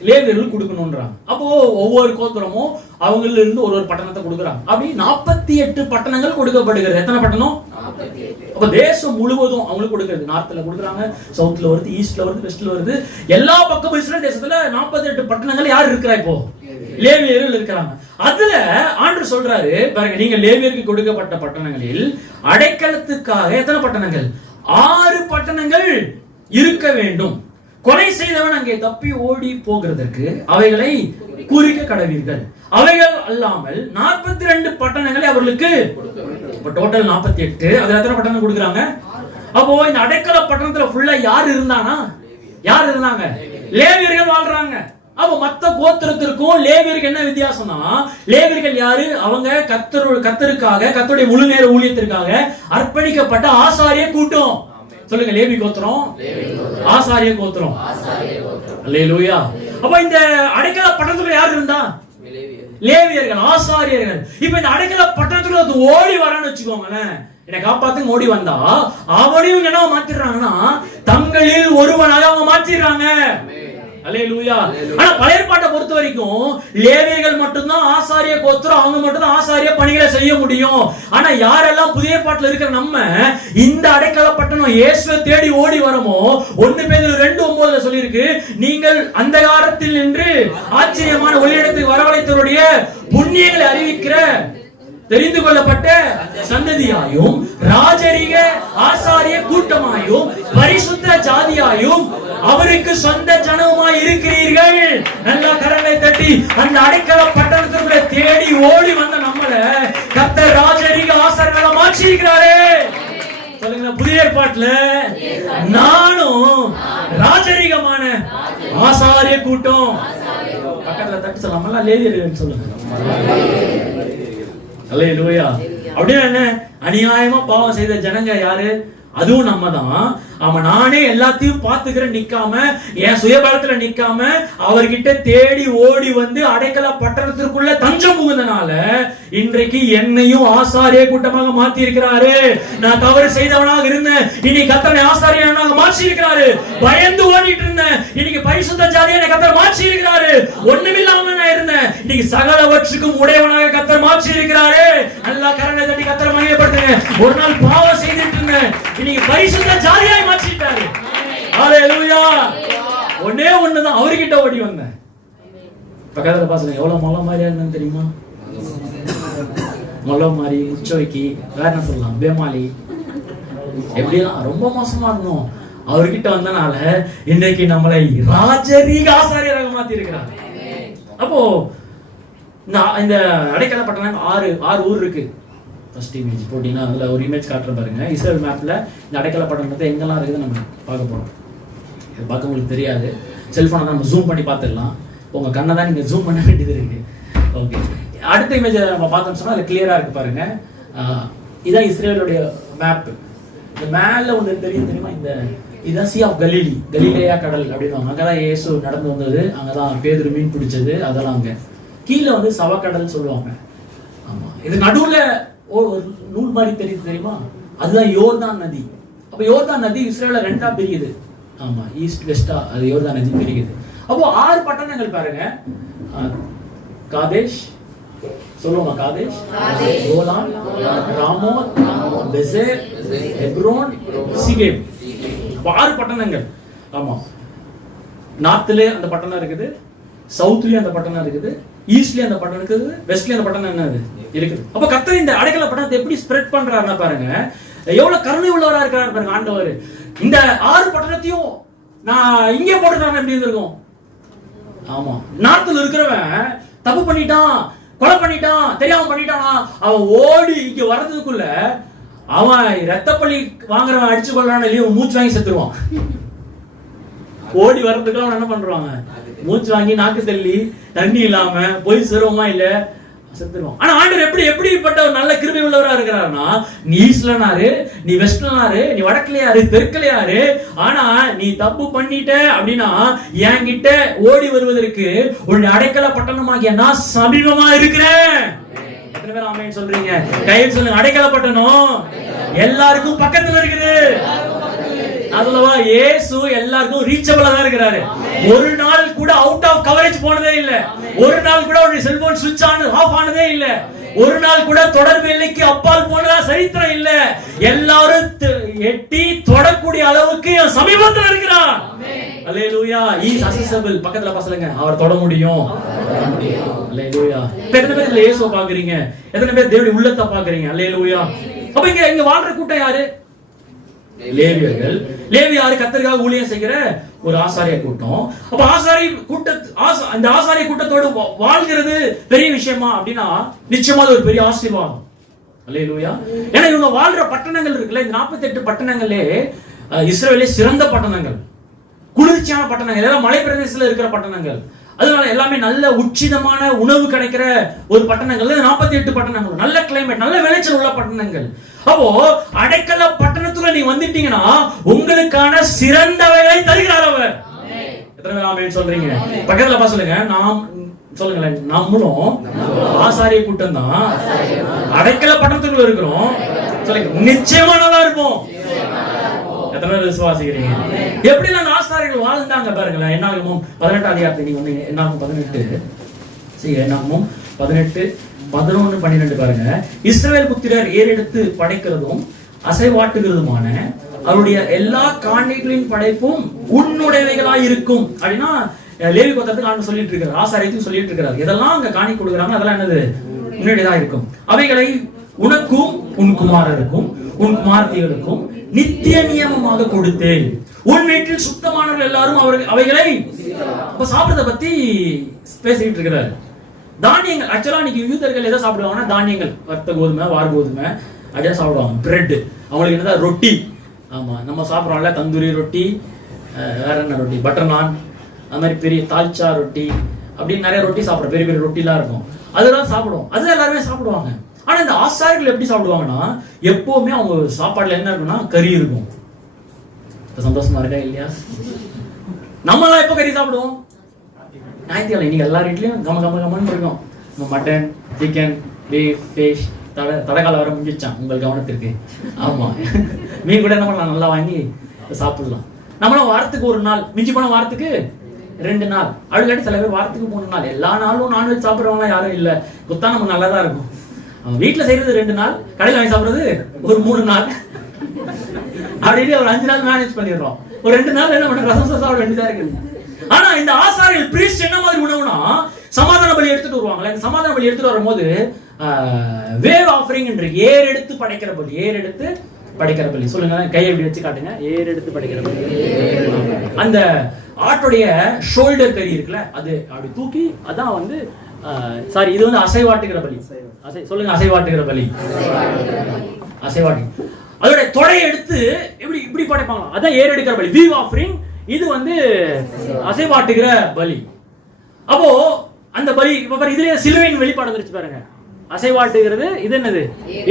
லேவியர்கள் கொடுக்கணும்ன்றாங்க. அப்போ ஒவ்வொரு கோத்திரமும் அவங்கள இருந்து ஒரு பட்டணத்தை கொடுக்குறாங்க. அப்படி 48 பட்டணங்கள் கொடுக்கப்படுகிறது. எத்தனை பட்டணம்? 48. அப்ப தேசம் முழுவதும் அவங்களுக்கு கொடுக்கிறது. நார்த்ல கொடுக்குறாங்க, சவுத்ல வருது, ஈஸ்ட்ல வருது, வெஸ்ட்ல வருது, எல்லா பக்கமும் இஸ்ரேல் தேசத்துல 48 பட்டணங்கள் யார் இருக்கிறா? இப்போ லேவியர்கள் இருக்கிறாங்க. அதுல ஆண்டவர் சொல்றாரு பாருங்க, நீங்க லேவியருக்கு கொடுக்கப்பட்ட பட்டணங்களில் அடைக்கலத்துக்காக எத்தனை பட்டணங்கள்? 6 பட்டணங்கள் இருக்க வேண்டும். கொலை செய்தவன் அங்கே தப்பி ஓடி போகிறதற்கு அவைகளை குறிக்க கடவீர்கள். அவைகள் அல்லாமல் 42 பட்டணங்களை அவர்களுக்கு, டோட்டல் 48. அதுல எத்தனை பட்டணம் கொடுக்குறாங்க? அப்போ இந்த அடைக்கல பட்டணத்துல ஃபுல்லா யார் இருந்தாங்க? லேவியர்கள் வாழ்றாங்க. அப்ப மத்த கோத்திரத்திற்கும் லேவியருக்கு என்ன வித்தியாசம்னா, லேவியர்கள் யாரு? அவங்க கர்த்தருக்காக, கர்த்தருடைய முழு நேர ஊழியத்திற்காக அர்ப்பணிக்கப்பட்ட ஆசாரிய கூட்டம். சொல்லுங்க, லேவி கோத்திரம், ஆசாரிய கோத்திரம். அல்லேலூயா. அப்ப இந்த அடைக்கல பட்டணத்துல யார் இருந்தா? லேவியர்கள், ஆசாரியர்கள். இப்ப இந்த அடைக்கல பட்டணத்துல ஓடி வரான்னு வச்சுக்கோங்களேன், என்னை காப்பாத்துங்க ஓடி வந்தா, அவனையும் என்ன மாத்திடுறாங்கன்னா தங்களில் ஒருவனாக அவங்க மாத்திடுறாங்க. அல்லேலூயா. ஆனா பழைய ஏற்பாட்டை பொறுத்த வரைக்கும் லேவியர்கள் மட்டும்தான் ஆசாரிய கோத்திரம், அவங்க மட்டும்தான் ஆசாரிய பணிகளை செய்ய முடியும். ஆனா யாரெல்லாம் புதிய ஏற்பாட்டுல இருக்கிற நம்ம இந்த அடைக்கல பட்டணம் இயேசுவை தேடி ஓடி வரமோ, 1 பேதுரு 2:9 சொல்லியிருக்கு, நீங்கள் அந்தகாரத்தில் நின்று ஆச்சரியமான ஒளியிடத்துக்கு வரவழைத்தவருடைய புண்ணியங்களை அறிவிக்கிற தெரிந்து கொள்ளப்பட்ட சந்ததியாயும் ராஜரீக ஆசாரிய கூட்டமாயும் பரிசுத்த ஜாதியாயும் அவருக்கு சொந்த ஜனமாய் இருக்கிறீர்கள். நல்லா கரங்களை தட்டி அந்த அடைக்கல பட்டணத்துக்குள்ள தேடி ஓடி வந்த நம்மள கர்த்தர் ராஜரீக ஆசாரியர்களா மாற்றி இருக்கிறாரே. சொல்லுங்க, புதிய ஏற்பாட்டுல நானும் ராஜரீகமான ஆசாரிய கூட்டம். பக்கத்துல தட்டு சொல்லாம லேவியர்கள் சொல்லுங்க. அல்லேலூயா. அப்படின்னா என்ன? அநியாயமா பாவம் செய்த ஜனங்க யாரு? அதுவும் நம்ம தான். அவன் நானே எல்லாத்தையும் பாத்துக்கிறேன் நிக்காம, என் சுயபலத்துல நிக்காம அவர்கிட்ட தேடி ஓடி வந்து அடைக்கல பட்டணத்திற்குள்ள தஞ்சம் புகுந்தனால இன்றைக்கு என்னையும் ஆசாரிய கூட்டமாக மாத்தி இருக்கிறாரு. நான் தவறு செய்தவனாக இருந்தேன், இன்னைக்கு கர்த்தரை ஆசாரியனாக மாற்றி இருக்கிறாரு. பயந்து ஓடிட்டு இருந்தேன், இன்னைக்கு பரிசுத்த ஜாதியை கர்த்தர் மாற்றி இருக்கிறாரு. ஒண்ணுமில்லாம நான் இருந்தேன், இன்னைக்கு சகலவற்றுக்கும் உடையவனாக கர்த்தர் மாற்றி இருக்கிறாரு. நல்லா கரங்களை தட்டி கர்த்தரை மகிமைப்படுத்துங்க. ஒரு நாள் பாவம் செய்துட்டு இருந்தேன், இன்னைக்கு பரிசுத்த ஜாதியாய் மாற்றிட்டாரு. ஹalleluya. ஒண்ணே ஒண்ணுதான், அவர்கிட்ட ஓடி வந்தேன். பக்கத்துல பாருங்க, எவ்வளவு மொல்ல மாதிரியா இருந்தான்னு தெரியுமா? மொல்ல மாதிரி, உச்சோக்கி, வேற என்ன சொல்லலாம், பேமாலி, எப்படிலாம் ரொம்ப மோசமா இருந்தோம். அவர்கிட்ட வந்தனால இன்னைக்கு நம்மளை ராஜரீக ஆசாரியராக மாத்தி இருக்கிறார். அப்போ இந்த அடைக்கல பட்டணம் 6 ஊர் இருக்கு. ஃபர்ஸ்ட் இமேஜ் போட்டீங்கன்னா அதுல ஒரு இமேஜ் காட்டுற பாருங்க. இஸ்ரேல் மேப்ல இந்த அடைக்கல பட்டணத்தை எங்கெல்லாம் இருக்குது நம்ம பார்க்க போறோம். இது பார்க்க உங்களுக்கு தெரியாது, செல்போனை நம்ம ஜூம் பண்ணி பார்த்துடலாம். உங்க கண்ணை தான் நீங்க ஜூம் பண்ண வேண்டியது இருக்கு. ஓகே, அடுத்த இமேஜை நம்ம பார்த்தோம்னு சொன்னா அது கிளியரா இருக்கு பாருங்க. இதான் இஸ்ரேலுடைய மேப். இந்த மேல ஒன்று தெரியுமா? இதுதான் சி ஆஃப் கலீலி, கலிலேயா கடல் அப்படின்னு. அங்கதான் இயேசு நடந்து வந்தது, அங்கதான் பேதுரு மீன் பிடிச்சது, அதெல்லாம் அங்க. கீழே வந்து சவக்கடல் சொல்லுவாங்க. ஆமா, இது நடுவுல ஒரு நூல் மாதிரி தெரியுமா? அதுதான் யோர்தான் நதி. அப்ப யோர்தான் நதி இஸ்ரேல 2ஆ பிரியுது. ஆமா, ஈஸ்ட் வெஸ்டா அது யோர்தான் நதி பிரியுது. அப்போ 6 பட்டணங்கள் பாருங்க. காதேஷ் சொல்லுங்க, காதேஷ், கோலான், ராமோத், பெசேர், ஹெப்ரோன், சிகேம். 6 பட்டணங்கள். ஆமா, நார்த்ல அந்த பட்டணம் இருக்குது, சவுத்லயும் அந்த பட்டணம் இருக்குது, ஈஸ்ட்லயும் அந்த பட்டணம் இருக்குது, வெஸ்ட்லயும் அந்த பட்டணம் என்னது இருக்குது. அப்ப கர்த்தர் இந்த அடைக்கல பட்டணத்தை எப்படி ஸ்ப்ரெட் பண்றாருன்னா பாருங்க, எவ்வளவு கருணை உள்ளவரா இருக்கிறார் பாருங்க ஆண்டவர். இந்த 6 பட்டணத்தையும் நான் இங்கே போட்டுட்டாங்க எப்படி இருக்கும்? ஆமா, நார்த்ல இருக்கிறவன் தப்பு பண்ணிட்டான், கொலை பண்ணிட்டான், தெரியாம பண்ணிட்டானா, அவன் ஓடி இங்க வர்றதுக்குள்ள அவன் ரத்தப்பள்ளி வாங்குறவன் அடிச்சு கொள்றான் இல்லையோ, மூச்சு வாங்கி செத்துருவான். ஓடி வர்றதுக்கு அவன் என்ன பண்றாங்க, மூச்சு வாங்கி நாக்கு தள்ளி தண்ணி இல்லாம போய் சிரமமா இல்ல செத்துருவான். ஆனா ஆண்டவர் எப்படிப்பட்ட ஒரு நல்ல கிருபை உள்ளவரா இருக்கிறாருன்னா, நீ ஈஸ்ட்லனாரு, நீ வெஸ்ட்லனாரு, நீ வடக்குலையாரு, தெற்குலையாரு, ஆனா நீ தப்பு பண்ணிட்ட அப்படின்னா என்கிட்ட ஓடி வருவதற்கு உன்னுடைய அடைக்கல பட்டணமாகிய நான் சமீபமா இருக்கிறேன். எத்தனை பேர் ஆமென் சொல்றீங்க? கையில் சொல்லுங்க, அடைக்கல பட்டணம் எல்லாருக்கும் பக்கத்துல இருக்குது. அதுலவா இயேசு எல்லாருக்கும் ரீச்சபிளா தான் இருக்கிறாரு. ஒரு நாள் கூட அவுட் ஆஃப் கவரேஜ் போனதே இல்ல. ஒரு நாள் கூட அவருடைய செல்போன் சுவிட்ச் ஆஃப் ஆனதே இல்ல. ஒரு நாள் கூட தொடர்பு எல்லைக்கு அப்பால் போனதா சரித்திரம் இல்ல. எல்லாரும் எட்டி தொடக்கூடிய அளவுக்கு சமீபத்தில் இருக்கிறார். அல்லேலூயா. He is accessible. பக்கத்துல பசங்க அவர் தொட முடியும். அல்லேலூயா. எத்தனை பேர் இதுல இயேசுவை பாக்குறீங்க? எத்தனை பேர் தேவனுடைய உள்ளத்தை பாக்குறீங்க? அல்லேலூயா. அப்ப இங்க வாழ்ற கூட்டம் யாரு? லேவியர்கள். லேவி யாரு? கர்த்தருக்காக ஊழியம் செய்கிற ஒரு ஆசாரிய கூட்டம். அப்ப அந்த ஆசாரிய கூட்டத்தோடு வாழ்கிறது பெரிய விஷயமா அப்படின்னா நிச்சயமா ஒரு பெரிய ஆசீர்வாதம். அல்லேலூயா. ஏன்னா இவங்க வாழ்ற பட்டணங்கள் இருக்குல்ல, இந்த 48 பட்டணங்களே இஸ்ரவேலே சிறந்த பட்டணங்கள், குளிர்ச்சியான பட்டணங்கள், எல்லாம் மலை பிரதேசத்துல இருக்கிற பட்டணங்கள். அதனால எல்லாமே நல்ல உச்சிதமான உணவு கிடைக்கிற ஒரு பட்டணங்கள் 48 பட்டணங்கள், நல்ல கிளைமேட், நல்ல விளைச்சல் உள்ள பட்டணங்கள். அப்போ அடைக்கல பட்டணத்துக்குள்ள நீ வந்துட்டீங்கன்னா உங்களுக்கான சிறந்தவைகளை தருகிறார் அவர். எத்தனை பேர் ஆமென் சொல்றீங்க? பக்கத்துல பா சொல்லுங்க, நாம் சொல்லுங்களேன், நம்மளும் ஆசாரிய கூட்டம் தான் அடைக்கல பட்டணத்துக்குள்ள இருக்கிறோம். சொல்லுங்க, நிச்சயமா நல்லா இருப்போம். எத்தனை பேர் விசுவாசிக்கிறீங்க? எப்படி நாங்க ஆசாரியர்கள் வாழ்ந்தாங்க பாருங்களேன். என்னாகும் 18 அதிகாரத்தை நீங்க ஒண்ணு, என்னாகும் 18 என்னாகும் 18 11 12 பாருங்க. இஸ்ரவேல் புத்திரர் ஏறெடுத்து படைக்கிறதும் அசைவாட்டுகிறதுமான அவருடைய எல்லா காணிகளின் படைப்பும் உன்னுடையவைகளாய் இருக்கும் அப்படின்னா லேவி கோத்திரத்துக்கு ஆண்டு சொல்லிட்டு இருக்காரு, ஆசாரியத்துக்கு சொல்லிட்டு இருக்காரு. எதெல்லாம் அங்க காணி கொடுக்குறாங்க அதெல்லாம் என்னது? உன்னுடையதா இருக்கும். அவைகளை உனக்கும் உன் குமாரருக்கும் உன் குமாரத்திகளுக்கும் நித்திய நியமமாக கொடுத்தேன். உன் வீட்டில் சுத்தமானவர்கள் எல்லாரும் அவைகளை சாப்பிடுறத பத்தி பேசிக்கிட்டு இருக்கிறாரு. தானியங்கள் ஆக்சுவலா இன்னைக்கு யூதர்கள் எதை சாப்பிடுவாங்கன்னா தானியங்கள், வர்த்த கோதுமை, வார் கோதுமை அப்படியே சாப்பிடுவாங்க. பிரெட், அவங்களுக்கு என்னதான் ரொட்டி. ஆமா, நம்ம சாப்பிடுறோம்ல தந்தூரி ரொட்டி, வேற என்ன ரொட்டி, பட்டர் நான், அது மாதிரி பெரிய தால்ச்சா ரொட்டி அப்படின்னு நிறைய ரொட்டி சாப்பிடுறோம். பெரிய பெரிய ரொட்டிலாம் இருக்கும், அதெல்லாம் சாப்பிடுவோம். அதுதான் எல்லாருமே சாப்பிடுவாங்க. ஆனா இந்த ஆசாரிகள் எப்படி சாப்பிடுவாங்கன்னா எப்பவுமே அவங்க சாப்பாடுல என்ன இருக்குன்னா கறி இருக்கும். சந்தோஷமா இருக்கா இல்லையா? நம்ம எல்லாம் எப்ப கறி சாப்பிடுவோம்? ஞாயிற்றுக்கிழமை. இன்னைக்கு எல்லா வீட்லயும் கம கம கமன்னு இருக்கும். மட்டன், சிக்கன், பீஃப், ஃபிஷ், தடகால வர முடிஞ்சிச்சான் உங்கள் கவனத்திற்கு. ஆமா, மீன் கூட நம்ம நல்லா வாங்கி சாப்பிடலாம். நம்மளும் வாரத்துக்கு ஒரு நாள், மிஞ்சி போன வாரத்துக்கு 2 நாள், அழுகாட்டி சில பேர் வாரத்துக்கு 3 நாள். எல்லா நாளும் நான்வெஜ் சாப்பிடுறவங்க யாரும் இல்ல. குத்தா நம்ம நல்லா தான் இருக்கும். வீட்டுல செய்யறது 2 நாள், கடையில் வாங்கி சாப்பிடுறது ஒரு 3 நாள், அப்படின்னு ஒரு 5 நாள் மேனேஜ் பண்ணிடுறோம். ஒரு 2 நாள் என்ன பண்ண ரசம் சாப்பிட வேண்டியதா இருக்கு. ஆனா இந்த ஆசாரியர்கள் பிரீஸ்ட் என்ன மாதிரி உணவுனா சமாதான பலி எடுத்துட்டு வருவாங்களே. இந்த சமாதான பலி எடுத்துட்டு வரும்போது வேவ் ஆஃபரிங் என்று ஏர் எடுத்து படைக்கிற பலி, ஏர் எடுத்து படைக்கிற பலி. சொல்லுங்க, கையை இப்படி வச்சு காட்டுங்க. ஏர் எடுத்து படைக்கிற பலி. அந்த ஆட்டுடைய ஷோல்டர் கறி இருக்குல்ல, அது அப்படி தூக்கி, அதான் வந்து சாரி, இது வந்து அசைவாட்டுகிற பலி. சொல்லுங்க, அசைவாட்டுகிற பலி. அசைவாட்டு அதோட தொடையை எடுத்து இப்படி இப்படி படைப்பாங்க, அதான் ஏர் எடுக்கிற பலி, வீவ் ஆஃபரிங். இது வந்து அசைவாட்டுகிற பலி. அப்போ அந்த பலி இப்ப இதுலயே சிலுவையின் வெளிப்பாடு வந்துருச்சு பாருங்க. அசைவாட்டுகிறது இது என்னது?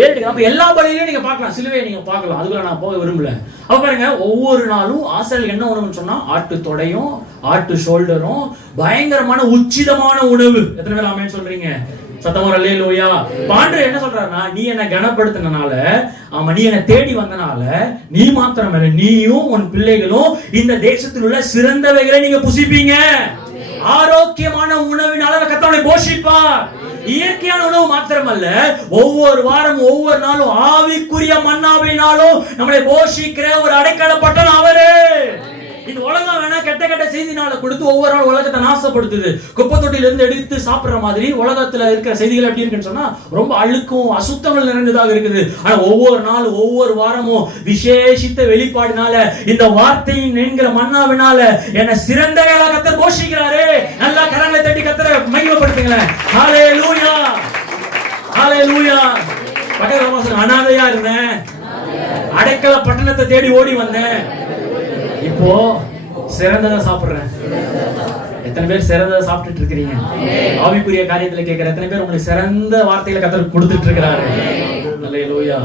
ஏறு. அப்ப எல்லா பலியிலையும் நீங்க பார்க்கலாம், சிலுவையை நீங்க பார்க்கலாம். அதுக்குள்ள நான் போக விரும்பல. அப்ப பாருங்க, ஒவ்வொரு நாளும் ஆசாரியர்கள் என்ன உணவுன்னு சொன்னா ஆட்டு தொடையும் ஆட்டு ஷோல்டரும் பயங்கரமான உச்சிதமான உணவு. எத்தனை பேர் ஆமென் சொல்றீங்க? சத்தமா அல்லேலூயா. ஆண்டவர் என்ன சொல்றாருன்னா, நீ என்ன கனப்படுத்தினால, ஆமா, நீ என்ன தேடி வந்தனால, நீ மாத்திரமல்ல நீயும் உன் பிள்ளைகளும் இந்த தேசத்தில் உள்ள சிறந்தவைகளை நீங்க புசிப்பீங்க. ஆரோக்கியமான உணவினால கர்த்தரை போஷிப்பார். இயற்கையான உணவு மாத்திரமல்ல, ஒவ்வொரு வாரம் ஒவ்வொரு நாளும் ஆவிக்குரிய மன்னாவினாலும் நம்மளை போஷிக்கிற ஒரு அடைக்கலப்பட்ட அவரே. இந்த உலகம் வேணா கெட்ட கெட்ட செய்தினால கொடுத்து ஒவ்வொரு நாள் உலகத்தை நாசப்படுத்துது. குப்பை தொட்டில இருந்து எடுத்து சாப்பிடுற மாதிரி உலகத்துல இருக்கிற செய்திகள் எப்படி இருக்குன்னு சொன்னா ரொம்ப அழுக்கும் அசுத்தங்கள் நிறைந்ததாக இருக்குது. ஆனா ஒவ்வொரு நாள் ஒவ்வொரு வாரமும் விசேஷித்த வெளிப்பாடுனால இந்த வார்த்தையின் என்கிற மன்னாவினால என்ன சிறந்த கர்த்தர் போஷிக்கிறாரே. நல்லா கரங்களை தட்டி கர்த்தரை மகிமைப்படுத்துங்களேன். ஹல்லேலூயா, ஹல்லேலூயா. பக்கத்துல அனாதையா இருந்தேன், அடைக்கல பட்டணத்தை தேடி ஓடி வந்தேன், இப்போ சிறந்ததா சாப்பிடுறேன். எத்தனை பேர் சிறந்ததா சாப்பிட்டுட்டு இருக்கிறீங்க? ஆவிக்குரிய காரியத்துல கேட்கிற எத்தனை பேர் உங்களுக்கு சிறந்த வார்த்தைகளை கர்த்தர் கொடுத்துட்டு இருக்கிறாரு? அல்லேலூயா.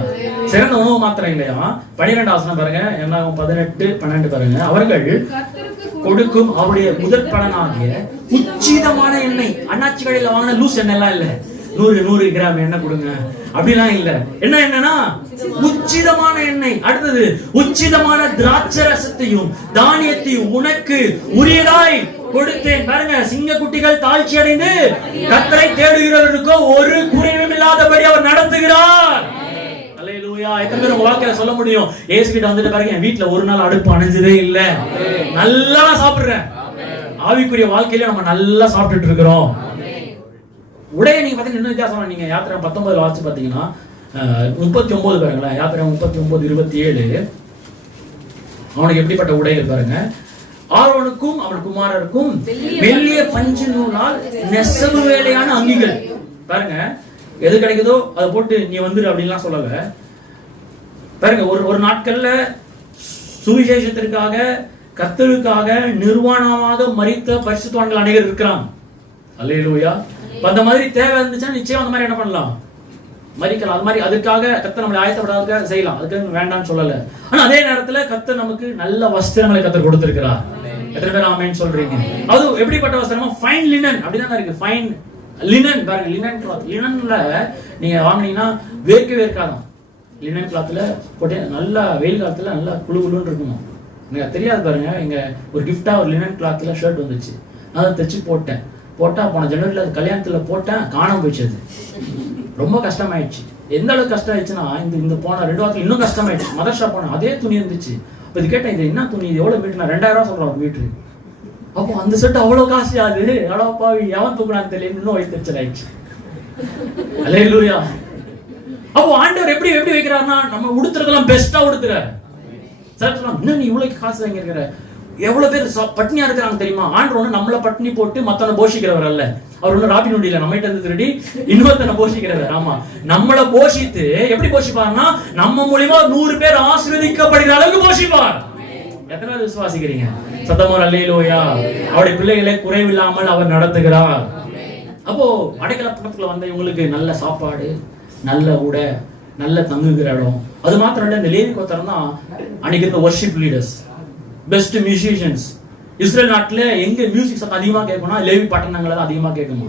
சிறந்த உணவு மாத்திரம் இல்லையா. 12 வசனம் பாருங்க, என்னாகும் 18-12 பாருங்க. அவர்கள் கொடுக்கும் அவருடைய முதற் பலனாகிய உச்சிதமான எண்ணெய். அண்ணாச்சி கடையில வாங்கின லூஸ் எண்ணெய் எல்லாம் இல்ல, 100 கிராம் எண்ணெய் கொடுங்க அப்படிலாம் இல்ல. என்ன என்னன்னா உச்சிதமான எண்ணெய். அடுத்தது உச்சிதமான திராட்சை ரசத்தையும் தானியத்தையும் உனக்கு உரியதாய் கொடுத்தேன். பாருங்க, சிங்க குட்டிகள் தாழ்ச்சி அடைந்து கர்த்தரை தேடுகிறவர்களுக்கோ ஒரு குறைவும் இல்லாதபடி அவர் நடத்துகிறார். அல்லேலூயா. எத்தனை பேர் உங்க வாழ்க்கையில சொல்ல முடியும், இயேசு கிட்ட வந்துட்டு பாருங்க, என் வீட்டுல ஒரு நாள் அடுப்பு அணைஞ்சதே இல்ல, நல்லா சாப்பிடுறேன். ஆவிக்குரிய வாழ்க்கையில நம்ம நல்லா சாப்பிட்டுட்டு இருக்கிறோம். உடைய நீங்க பாத்தீங்கன்னா இன்னும் வித்தியாசம். நீங்க யாத்திரை 19 வாசிச்சு பாத்தீங்கன்னா 39 பாருங்களேன். யாத்திரை 39:27 அவனுக்கு எப்படிப்பட்ட உடைகள் பாருங்க. ஆரோனுக்கும் அவன் குமாரருக்கும் மெல்லிய பஞ்சு நூலால் நெசவு வேலையான அங்கிகள். பாருங்க, எது கிடைக்குதோ அதை போட்டு நீ வந்துரு அப்படின்லாம் சொல்லல. பாருங்க, ஒரு நாட்கள்ல சுவிசேஷத்திற்காக கர்த்தருக்காக நிர்வாணமாக மரித்த பரிசுத்தவான்கள் அநேகர் இருக்கிறாங்க. அல்லேலூயா. அந்த மாதிரி தேவை இருந்துச்சுன்னா நிச்சயம் அந்த மாதிரி என்ன பண்ணலாம், மரிக்கலாம். அது மாதிரி அதுக்காக கர்த்தர் நம்மளை ஆயத்தப்படாத செய்யலாம், அதுக்கு வேண்டாம்னு சொல்லல. ஆனா அதே நேரத்துல கர்த்தர் நமக்கு நல்ல வஸ்திரங்களை கர்த்தர் கொடுத்திருக்கிறார். எத்தனை பேர் ஆமென் சொல்றீங்க? அது எப்படிப்பட்ட வஸ்திரமா? ஃபைன் லினன் அப்படிதான் இருக்கு. ஃபைன் லினன் பாருங்க, லினன் கிளாத். லினன்ல நீங்க வாங்குனீங்கன்னா வேர்க்கவே இருக்காதான். லினன் கிளாத்ல போட்டு நல்லா வெயில் காலத்துல நல்லா குளு குளுன்னு இருக்குமா. எனக்கு தெரியாது பாருங்க. இங்க ஒரு கிஃப்டா ஒரு லினன் கிளாத்ல ஷர்ட் வந்துச்சு, அதை தைச்சு போட்டேன். போட்டா போன ஜனவரியில கல்யாணத்துல போட்டேன், காணாம போயிடுச்சு. அது ரொம்ப கஷ்டமாயிடுச்சு. எந்த அளவுக்கு கஷ்டம் ஆயிடுச்சுன்னா இந்த போன 2 வாரத்துல இன்னும் கஷ்டமாயிடுச்சு. மதர்ஷா போனேன், அதே துணி இருந்துச்சு. இப்போ இது கேட்டேன், இது என்ன துணி, இது எவ்வளவு மீட்டர்? 2000 ரூபா சொல்றான் மீட்டரு. அப்போ அந்த செட் அவ்வளவு காசு ஆகுது. அடப்பாவி எவன் தூக்குனான்னு தெரியல, இன்னும் வயிற்று ஆயிடுச்சு. அல்லேலூயா. அப்போ ஆண்டவர் எப்படி எப்படி வைக்கிறாருன்னா நம்ம உடுத்துறதெல்லாம் பெஸ்டா உடுத்துறாரு. சார் சொல்லலாம், இன்னும் நீ இவ்வளவு காசு வாங்கி இருக்கிற, எவ்வளவு பேர் பட்னியா இருக்கிறாங்க தெரியுமா? ஆண்டவர் ஒண்ணு நம்மள பட்னி போட்டு மத்தவனை போஷிக்கிறவர் அல்ல. அவர் ஒண்ணு ராபின் உண்டியில நம்மகிட்ட இருந்து திருடி இன்னொருத்தனை போஷிக்கிறவர். ஆமா, நம்மளை போஷித்து எப்படி போஷிப்பார்னா நம்ம மூலியமா 100 பேர் ஆசீர்வதிக்கப்படுகிற அளவுக்கு போஷிப்பார். எத்தனை பேர் விசுவாசிக்கிறீங்க? சத்தமா அல்லேலூயா. அவருடைய பிள்ளைகளை குறைவில்லாமல் அவர் நடத்துகிறார். அப்போ அடைக்கல பட்டணத்துல வந்த இவங்களுக்கு நல்ல சாப்பாடு, நல்ல உடை, நல்ல தங்குகிற இடம். அது மாத்திரம் இல்ல, இந்த லேவி கோத்திரம் தான் அன்னைக்கு இருந்த worship leaders, best musicians. Israel நாட்டுல எங்க மியூசிக் சத்தம் அதிகமா கேட்கணும், லேவி பட்டணங்களை தான் அதிகமா கேட்குமா.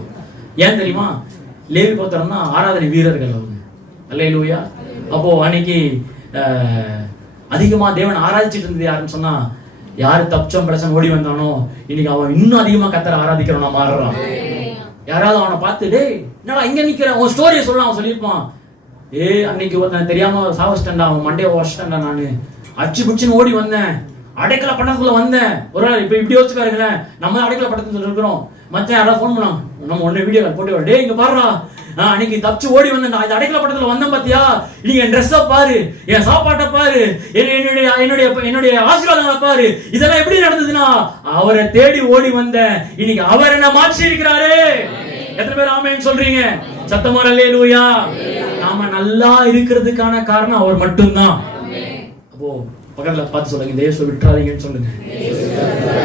ஏன் தெரியுமா? லேவி கோத்திரம் தான் ஆராதனை வீரர்கள் அவங்க. அல்லேலூயா. அப்போ அன்னைக்கு அதிகமா தேவன் ஆராதிச்சுட்டு இருந்தது யாருன்னு சொன்னா, யாரு தப்பிச்சோம் பிரச்சனை ஓடி வந்தானோ இன்னைக்கு அவன் இன்னும் அதிகமா கர்த்தரை ஆராதிக்கிறவனா மாறுறான். யாராவது அவனை பார்த்து, டேய் என்னடா இங்க நிக்கிற, உன் ஸ்டோரியை சொல்ல அவன் சொல்லியிருப்பான். அன்னைக்கு ஒருத்தன் தெரியாம சாவஸ்டண்டா, அவன் மண்டே வாஷ்டண்டா, நானு அச்சு புச்சுன்னு ஓடி வந்தேன், அடைக்கல பட்டணத்துக்குள்ள வந்தேன். ஒரு நாள் இப்ப இப்படி யோசிச்சு பாருங்களேன், நம்ம அடைக்கல பட்டணத்துல இருக்கிறோம். மச்சான் யாராவது போன் பண்ணாங்க, நம்ம ஒண்ணு வீடியோ போட்டு, டே இங்க பாருடா, அன்னைக்கு தப்பிச்சு ஓடி வந்தேன், இந்த அடைக்கல பட்டணத்துல வந்தேன் பாத்தியா, நீங்க என் ட்ரெஸ்ஸ பாரு, என் சாப்பாட்டை பாரு, என்னுடைய ஆசீர்வாதங்களை பாரு, இதெல்லாம் எப்படி நடந்ததுன்னா அவரை தேடி ஓடி வந்தேன், இன்னைக்கு அவர் என்ன மாற்றி இருக்கிறாரு. எத்தனை பேர் ஆமென் சொல்றீங்க? சத்தமா அல்லேலூயா. நாம நல்லா இருக்கிறதுக்கான காரணம் அவர் மட்டும்தான். அப்போ பக்கத்துல பார்த்து சொல்லுங்க, இந்த இயேசுவை விட்டுறாதீங்கன்னு சொல்லுங்க.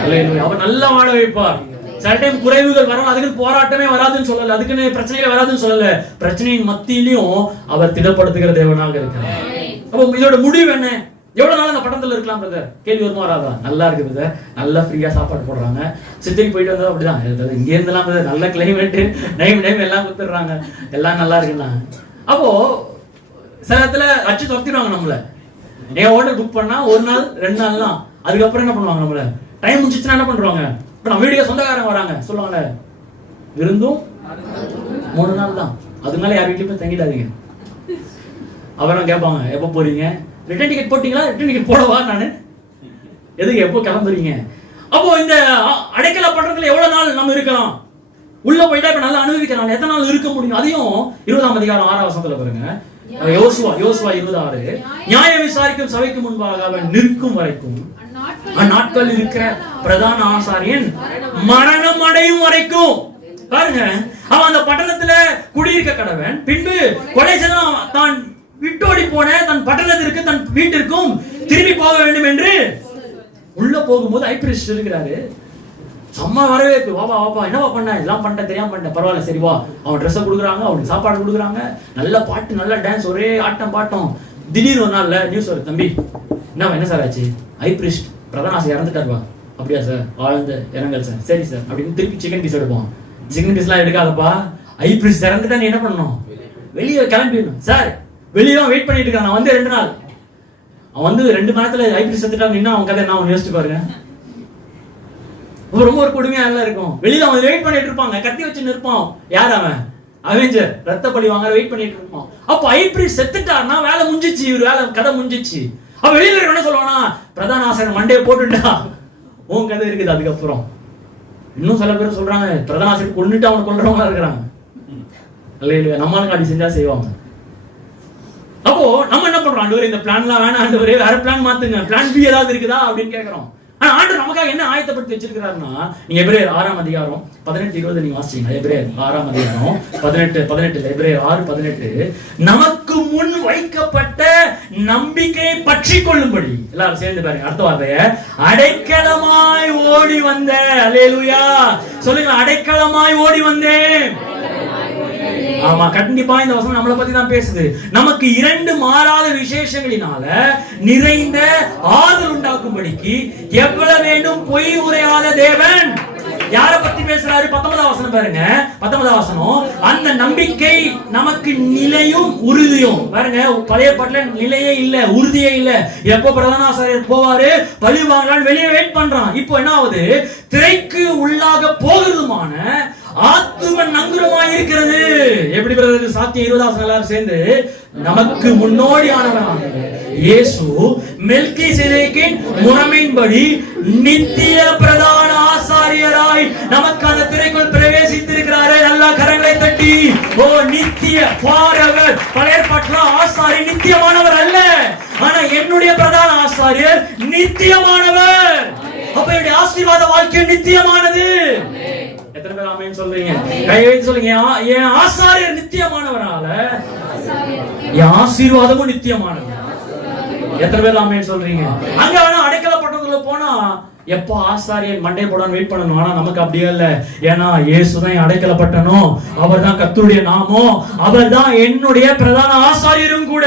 அல்லேலூயா. அவர் நல்லா வாழ வைப்பார். சில டைம் குறைவுகள் வரலாம், அதுக்கு போராட்டமே வராதுன்னு சொல்லல, அதுக்குன்னு பிரச்சனைகள் வராதுன்னு சொல்லல. பிரச்சனையின் மத்தியிலையும் அவர் திடப்படுத்துகிற தேவனாக இருக்கிறார். அப்போ இதோட முடிவு என்ன? எவ்வளவு நாள் அந்த பட்டணத்துல இருக்கலாம் பிரதர்? கேள்வி வருமா வராதா? நல்லா இருக்கு பிரதர், நல்லா ஃப்ரீயா சாப்பாடு போடுறாங்க. சித்திக்கு போயிட்டு வந்தா அப்படிதான், இங்க இருந்தெல்லாம் பிரதர் நல்ல கிளைமேட், டைம் எல்லாம் கொடுத்துடுறாங்க, எல்லாம் நல்லா இருக்குன்னா. அப்போ சில இடத்துல அச்சு துரத்திடுவாங்க நம்மள. என் ஹோட்டல் புக் பண்ணா 1 நாள் 2 நாள் தான், அதுக்கப்புறம் என்ன பண்ணுவாங்க, நம்மள டைம் முடிச்சுன்னா என்ன பண்றாங்க, இப்ப நம்ம வீடியோ சொந்தக்காரங்க வராங்க சொல்லுவாங்க, விருந்தும் 3 நாள் தான், அதனால யார் வீட்லயும் போய் தங்கிடாதீங்க. அப்புறம் கேட்பாங்க, எப்போ போறீங்க, ரிட்டர்ன் டிக்கெட் போட்டீங்களா, ரிட்டர்ன் டிக்கெட் போடவா நானு, எதுக்கு எப்போ கிளம்புறீங்க. அப்போ இந்த அடைக்கல பட்டணத்துல எவ்வளவு நாள் நம்ம இருக்கலாம், உள்ள போயிட்டா இப்ப நல்லா அனுபவிக்கலாம், எத்தனை நாள் இருக்க முடியும். அதையும் 20ஆம் அதிகாரம் 6ஆம் வசனத்துல பாருங்க, யோசுவா 26, நியாய விசாரிக்கும் சபைக்கு முன்பாக அவன் நிற்கும் வரைக்கும், அந்நாட்கள் இருக்கிற பிரதான ஆசாரியன் மரணம் அடையும் வரைக்கும். பாருங்க, அவன் அந்த பட்டணத்துல குடியிருக்க கடவன், பின்பு கொலை செய்தான், தான் விட்டோடி போன தன் பட்டணத்திற்கு தன் வீட்டிற்கும் திரும்பி போக வேண்டும் என்று உள்ள போகும்போது ஐபிரிஸ்ட் இருக்கிறாரு. அம்மா வரவேற்பு, வாப்பா வாப்பா, என்னவா பண்ண, இதெல்லாம் பண்ணிட்டேன், தெரியாம பண்ணிட்டேன், பரவாயில்ல சரி வா. அவன் ட்ரெஸ் கொடுக்குறாங்க, அவனுக்கு சாப்பாடு கொடுக்குறாங்க, நல்ல பாட்டு, நல்ல டான்ஸ், ஒரே ஆட்டம் பாட்டம். திடீர்னு ஒரு நாள்ல நியூஸ் வருது, தம்பி என்ன சார் ஆச்சு, ஐபிரிஸ்ட் பிரதான ஆசை இறந்துட்டாருவா. அப்படியா சார், ஆழ்ந்த இறங்கல் சார், சரி சார் அப்படின்னு திருப்பி சிக்கன் பீஸ் எடுப்போம். சிக்கன் பீஸ் எல்லாம் எடுக்காதப்பா, ஐபிரிஸ்ட் இறந்துட்டா நீ என்ன பண்ணணும், வெளியே கிளம்பிடணும் சார். வெளியே வெயிட் பண்ணிட்டு இருக்கான், நான் வந்து 2 நாள், அவன் வந்து 2 மணி நேரத்துல ஐபிரிஸ்ட் செத்துட்டா நின்னா அவன் கதை நான் யோசிச்சு பாருங்க. ரொம்ப ஒரு கொடுமையா எல்லாம் இருக்கும். வெளியில அவன் வெயிட் பண்ணிட்டு இருப்பாங்க, கத்தி வச்சு நிற்பான். யார் அவன்? அவெஞ்சர், ரத்த பழி வாங்க வெயிட் பண்ணிட்டு இருப்பான். அப்ப ஐபிரிஸ்ட் செத்துட்டாருன்னா வேலை முடிஞ்சிச்சு, இவர் வேலை கதை முடிஞ்சிச்சு. அப்ப வெளியில என்ன சொல்லுவானா, பிரதான ஆசிரியர் மண்டையை போட்டுட்டா உன் கதை இருக்குது. அதுக்கப்புறம் இன்னும் சில பேர் சொல்றாங்க, பிரதான ஆசிரியர் கொண்டுட்டு அவனை கொல்றவங்களா இருக்கிறாங்க. இல்லையா, நம்மளுக்கு அப்படி செஞ்சா செய்வாங்க. அப்போ நம்ம என்ன பண்றோம், ஆண்டவரே இந்த பிளான்லாம் வேணாம் ஆண்டவரே, வேற பிளான் மாத்துங்க, பிளான் பி ஏதாவது இருக்குதா அப்படின்னு கேட்கிறோம். ஆனா ஆண்டவர் நமக்காக என்ன ஆயத்தப்படுத்தி வச்சிருக்கிறாருன்னா, நீங்க எபிரேயர் 6ஆம் அதிகாரம் 18-20 நீங்க வாசிச்சீங்க. எபிரேயர் 6ஆம் அதிகாரம் 18 எபிரேயர் 6:18 நமக்கு முன் வைக்கப்பட்ட நம்பிக்கையை பற்றி கொள்ளும்படி, எல்லாரும் சேர்ந்து பாருங்க அடுத்த வார்த்தையை, அடைக்கலமாய் ஓடி வந்த, அல்லேலூயா சொல்லுங்க, அடைக்கலமாய் ஓடி வந்தேன். ஆமா, கண்டிப்பா இந்த வசனம் நம்மளை பத்தி தான் பேசுது. நமக்கு 2 மாறாத விசேஷங்களினால நிறைந்த ஆதல் உண்டாக்கும்படிக்கு எவ்வளவு வேண்டும் பொய் உரையாத தேவன். யார பத்தி பேசுறாரு? 19ஆம் வசனம் பாருங்க. 19ஆம் வசனம், அந்த நம்பிக்கை நமக்கு நிலையும் உறுதியும். பாருங்க, பழைய பாட்டுல நிலையே இல்ல, உறுதியே இல்ல. எப்போ பிரதான ஆசாரியர் போவாரு, பழி வாங்கலான்னு வெளியே வெயிட் பண்றான். இப்போ என்ன ஆகுது? திரைக்கு உள்ளாக போகிறதுமான ஆத்தும நங்குரமாய் இருக்கிறது. எப்படி பிரதர் சாத்தியம்? 20ஆம் வசனம் எல்லாரும் சேர்ந்து, நமக்கு முன்னோடியானவரான இயேசு மெல்கிசேதேக்கின் முறைமையின்படி நித்திய பிரதான ஆசாரியராய் நமக்கு அந்த திரைக்குள் பிரவேசித்திருக்கிறாரே. நல்லா கரங்களை தட்டி, ஓ நித்திய forever. பழைய ஏற்பாட்டுல ஆசாரி நித்தியமானவர் அல்ல, ஆனா என்னுடைய பிரதான ஆசாரியர் நித்தியமானவர். அப்ப என்னுடைய ஆசீர்வாத வாழ்க்கை நித்தியமானது. எத்தனை பேர் ஆமென் சொல்றீங்க? கை வைத்து சொல்லுங்க, என் ஆசாரியர் நித்தியமானவரால என் ஆசீர்வாதமும் நித்தியமானது. எத்தனை பேர் ஆமென் சொல்றீங்க? அங்க வேணா அடைக்கலப்பட்டதுல போனா எப்போ ஆசாரியர் மண்டே போடான்னு வெயிட் பண்ணணும். ஆனா நமக்கு அப்படியே இல்ல. ஏன்னா இயேசுதான் அடைக்கலப்பட்டனும், அவர் தான் கர்த்தருடைய நாமம், அவர் தான் என்னுடைய பிரதான ஆசாரியரும் கூட.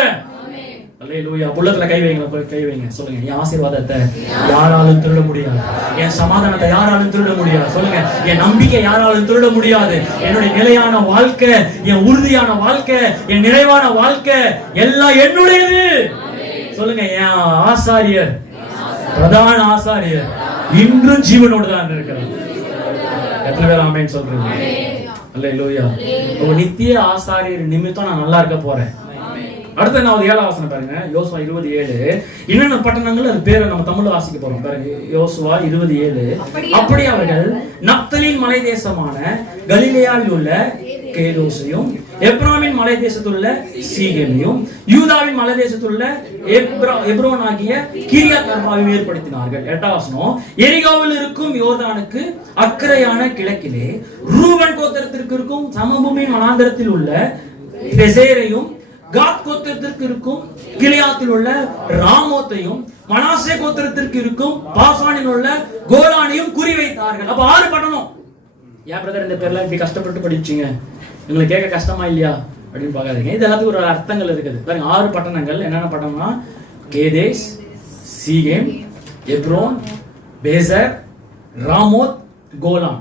அல்லேலூயா. புல்லத்துல கை வைங்க, சொல்லுங்க, என் ஆசீர்வாதத்தை யாராலும் திருட முடியாது, என் சமாதானத்தை யாராலும் திருட முடியாது. சொல்லுங்க, என் நம்பிக்கை யாராலும் திருட முடியாது. என்னுடைய நிலையான வாழ்க்கை, என் உறுதியான வாழ்க்கை, என் நிறைவான வாழ்க்கை எல்லாம் என்னுடையது. சொல்லுங்க, என் ஆசாரியர், பிரதான ஆசாரியர் இன்றும் ஜீவனோடு தான் இருக்கிறார். எத்தனை பேர் ஆமென் சொல்றீங்க? அல்லேலூயா. உங்க நித்திய ஆசாரியர் நிமித்தம் நான் நல்லா இருக்க போறேன். அடுத்து நான் 7ஆம் வசனம் பாருங்க. யோசுவா 27. என்னென்ன பட்டணங்கள் அது பேரை நம்ம தமிழ்ல வாசிக்க போறோம் பாருங்க. யோசுவா 27. அப்படி அவர்கள் நப்தலின் மலை தேசமான கலிலேயாவில் உள்ள கேதோசையும், எப்ராமின் மலை தேசத்தில் உள்ள சீகேமையும், யூதாவின் மலை தேசத்தில் உள்ள எப்ரோன் ஆகிய கிரியாத் அர்பாவையும் ஏற்படுத்தினார்கள். 8ஆம் வசனம், எரிகாவில் இருக்கும் யோர்தானுக்கு அக்கறையான கிழக்கிலே ரூபன் கோத்திரத்திற்கு இருக்கும் சமபூமியின் வனாந்தரத்தில் உள்ள பெசேரையும், காத் கோத்திரத்திற்கு இருக்கும் கிலியாத்தில் உள்ள ராமோத்தையும், மனாசே கோத்திரத்திற்கு இருக்கும் பாசானில் உள்ள கோலானையும் குறிவைத்தார்கள். அப்ப 6 பட்டணம். ஏன் பிரதர் இந்த பேர்லாம் இப்படி கஷ்டப்பட்டு படிச்சீங்க, உங்களுக்கு கேட்க கஷ்டமா இல்லையா அப்படின்னு பாக்காதீங்க. இது எல்லாத்துக்கும் ஒரு அர்த்தங்கள் இருக்குது பாருங்க. 6 பட்டணங்கள் என்னென்ன பட்டணம்னா, கேதேஸ், சீகேம், எப்ரோன், பேசர், ராமோத், கோலான்.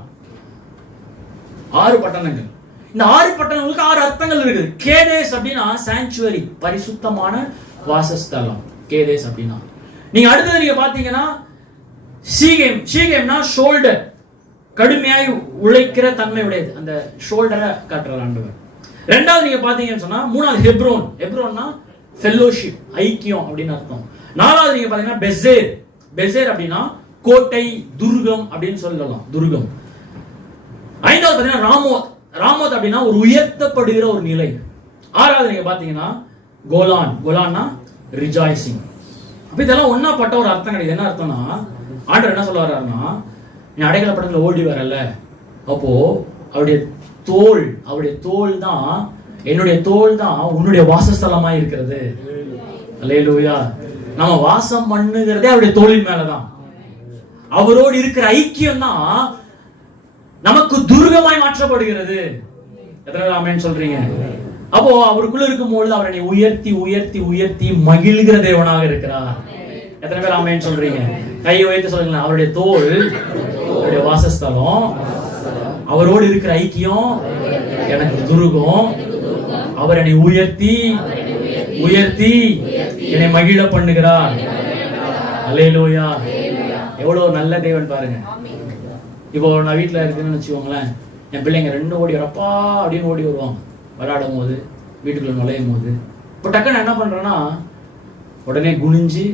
6 பட்டணங்கள். இந்த 6 பட்டணங்களுக்கு 6 அர்த்தங்கள் இருக்குது. கேதேஸ் அப்படின்னா சாங்சுவரி, பரிசுத்தமான வாசஸ்தலம். கேதேஸ் அப்படின்னா நீங்க அடுத்தது நீங்க பாத்தீங்கன்னா சீகேம்னா ஷோல்டர், கடுமையாய் உழைக்கிற தன்மை உடையது. அந்த ஷோல்டரை காட்டுறார் ஆண்டவர். 2வது நீங்க பாத்தீங்கன்னு சொன்னா 3வது ஹெப்ரோன். ஹெப்ரோன்னா ஃபெல்லோஷிப், ஐக்கியம் அப்படின்னு அர்த்தம். 4வது நீங்க பாத்தீங்கன்னா பெசேர். பெசேர் அப்படின்னா கோட்டை, துர்கம் அப்படின்னு சொல்லலாம், துர்கம். 5வது பாத்தீங்கன்னா ராமோத். ராமோத் அப்படின்னா ஒரு உயர்த்தப்படுகிற ஒரு நிலை. 6வது நீங்க பாத்தீங்கன்னா கோலான். கோலான்னா ரிஜாய்சிங். அப்ப இதெல்லாம் ஒன்னா பட்ட ஒரு அர்த்தம் கிடையாது. என்ன அர்த்தம்னா, ஆண்டவர் என்ன சொல்ல வர்றாருன்னா, நீ அடைக்கலப்பட்டதுல ஓடி வரல, அப்போ அவருடைய தோல் தான், என்னுடைய தோல் தான் உன்னுடைய வாசஸ்தலமா இருக்கிறது. அல்லேலூயா. நம்ம வாசம் பண்ணுகிறதே அவருடைய தோளின் மேலதான். அவரோடு இருக்கிற ஐக்கியம் தான் நமக்கு துர்கமாய் மாற்றப்படுகிறது. எத்தனை ஆமென் சொல்றீங்க? அப்போ அவருக்குள்ள இருக்கும்போது அவரை உயர்த்தி உயர்த்தி உயர்த்தி மகிழ்கிற தேவனாக இருக்கிறார். எத்தனை பேர் ஆமென் சொல்றீங்க? கையை வைத்து சொல்லுங்க, அவருடைய தோல், அவருடைய வாசஸ்தலம், அவரோடு இருக்கிற ஐக்கியம் எனக்கு துருகம். அவர் என்னை உயர்த்தி உயர்த்தி என்னை மகிழ பண்ணுகிறார். அல்லேலூயா. எவ்வளவு நல்ல தேவன் பாருங்க. இப்போ நான் வீட்டில் இருக்குன்னு வச்சுக்கோங்களேன், என் பிள்ளைங்க 2 ஓடி வரப்பா அப்படின்னு ஓடி வருவாங்க. விளையாடும் போது, வீட்டுக்குள்ள நுழையும் போது. இப்போ டக்குன்னு என்ன பண்றேன்னா, உடனே குனிஞ்சு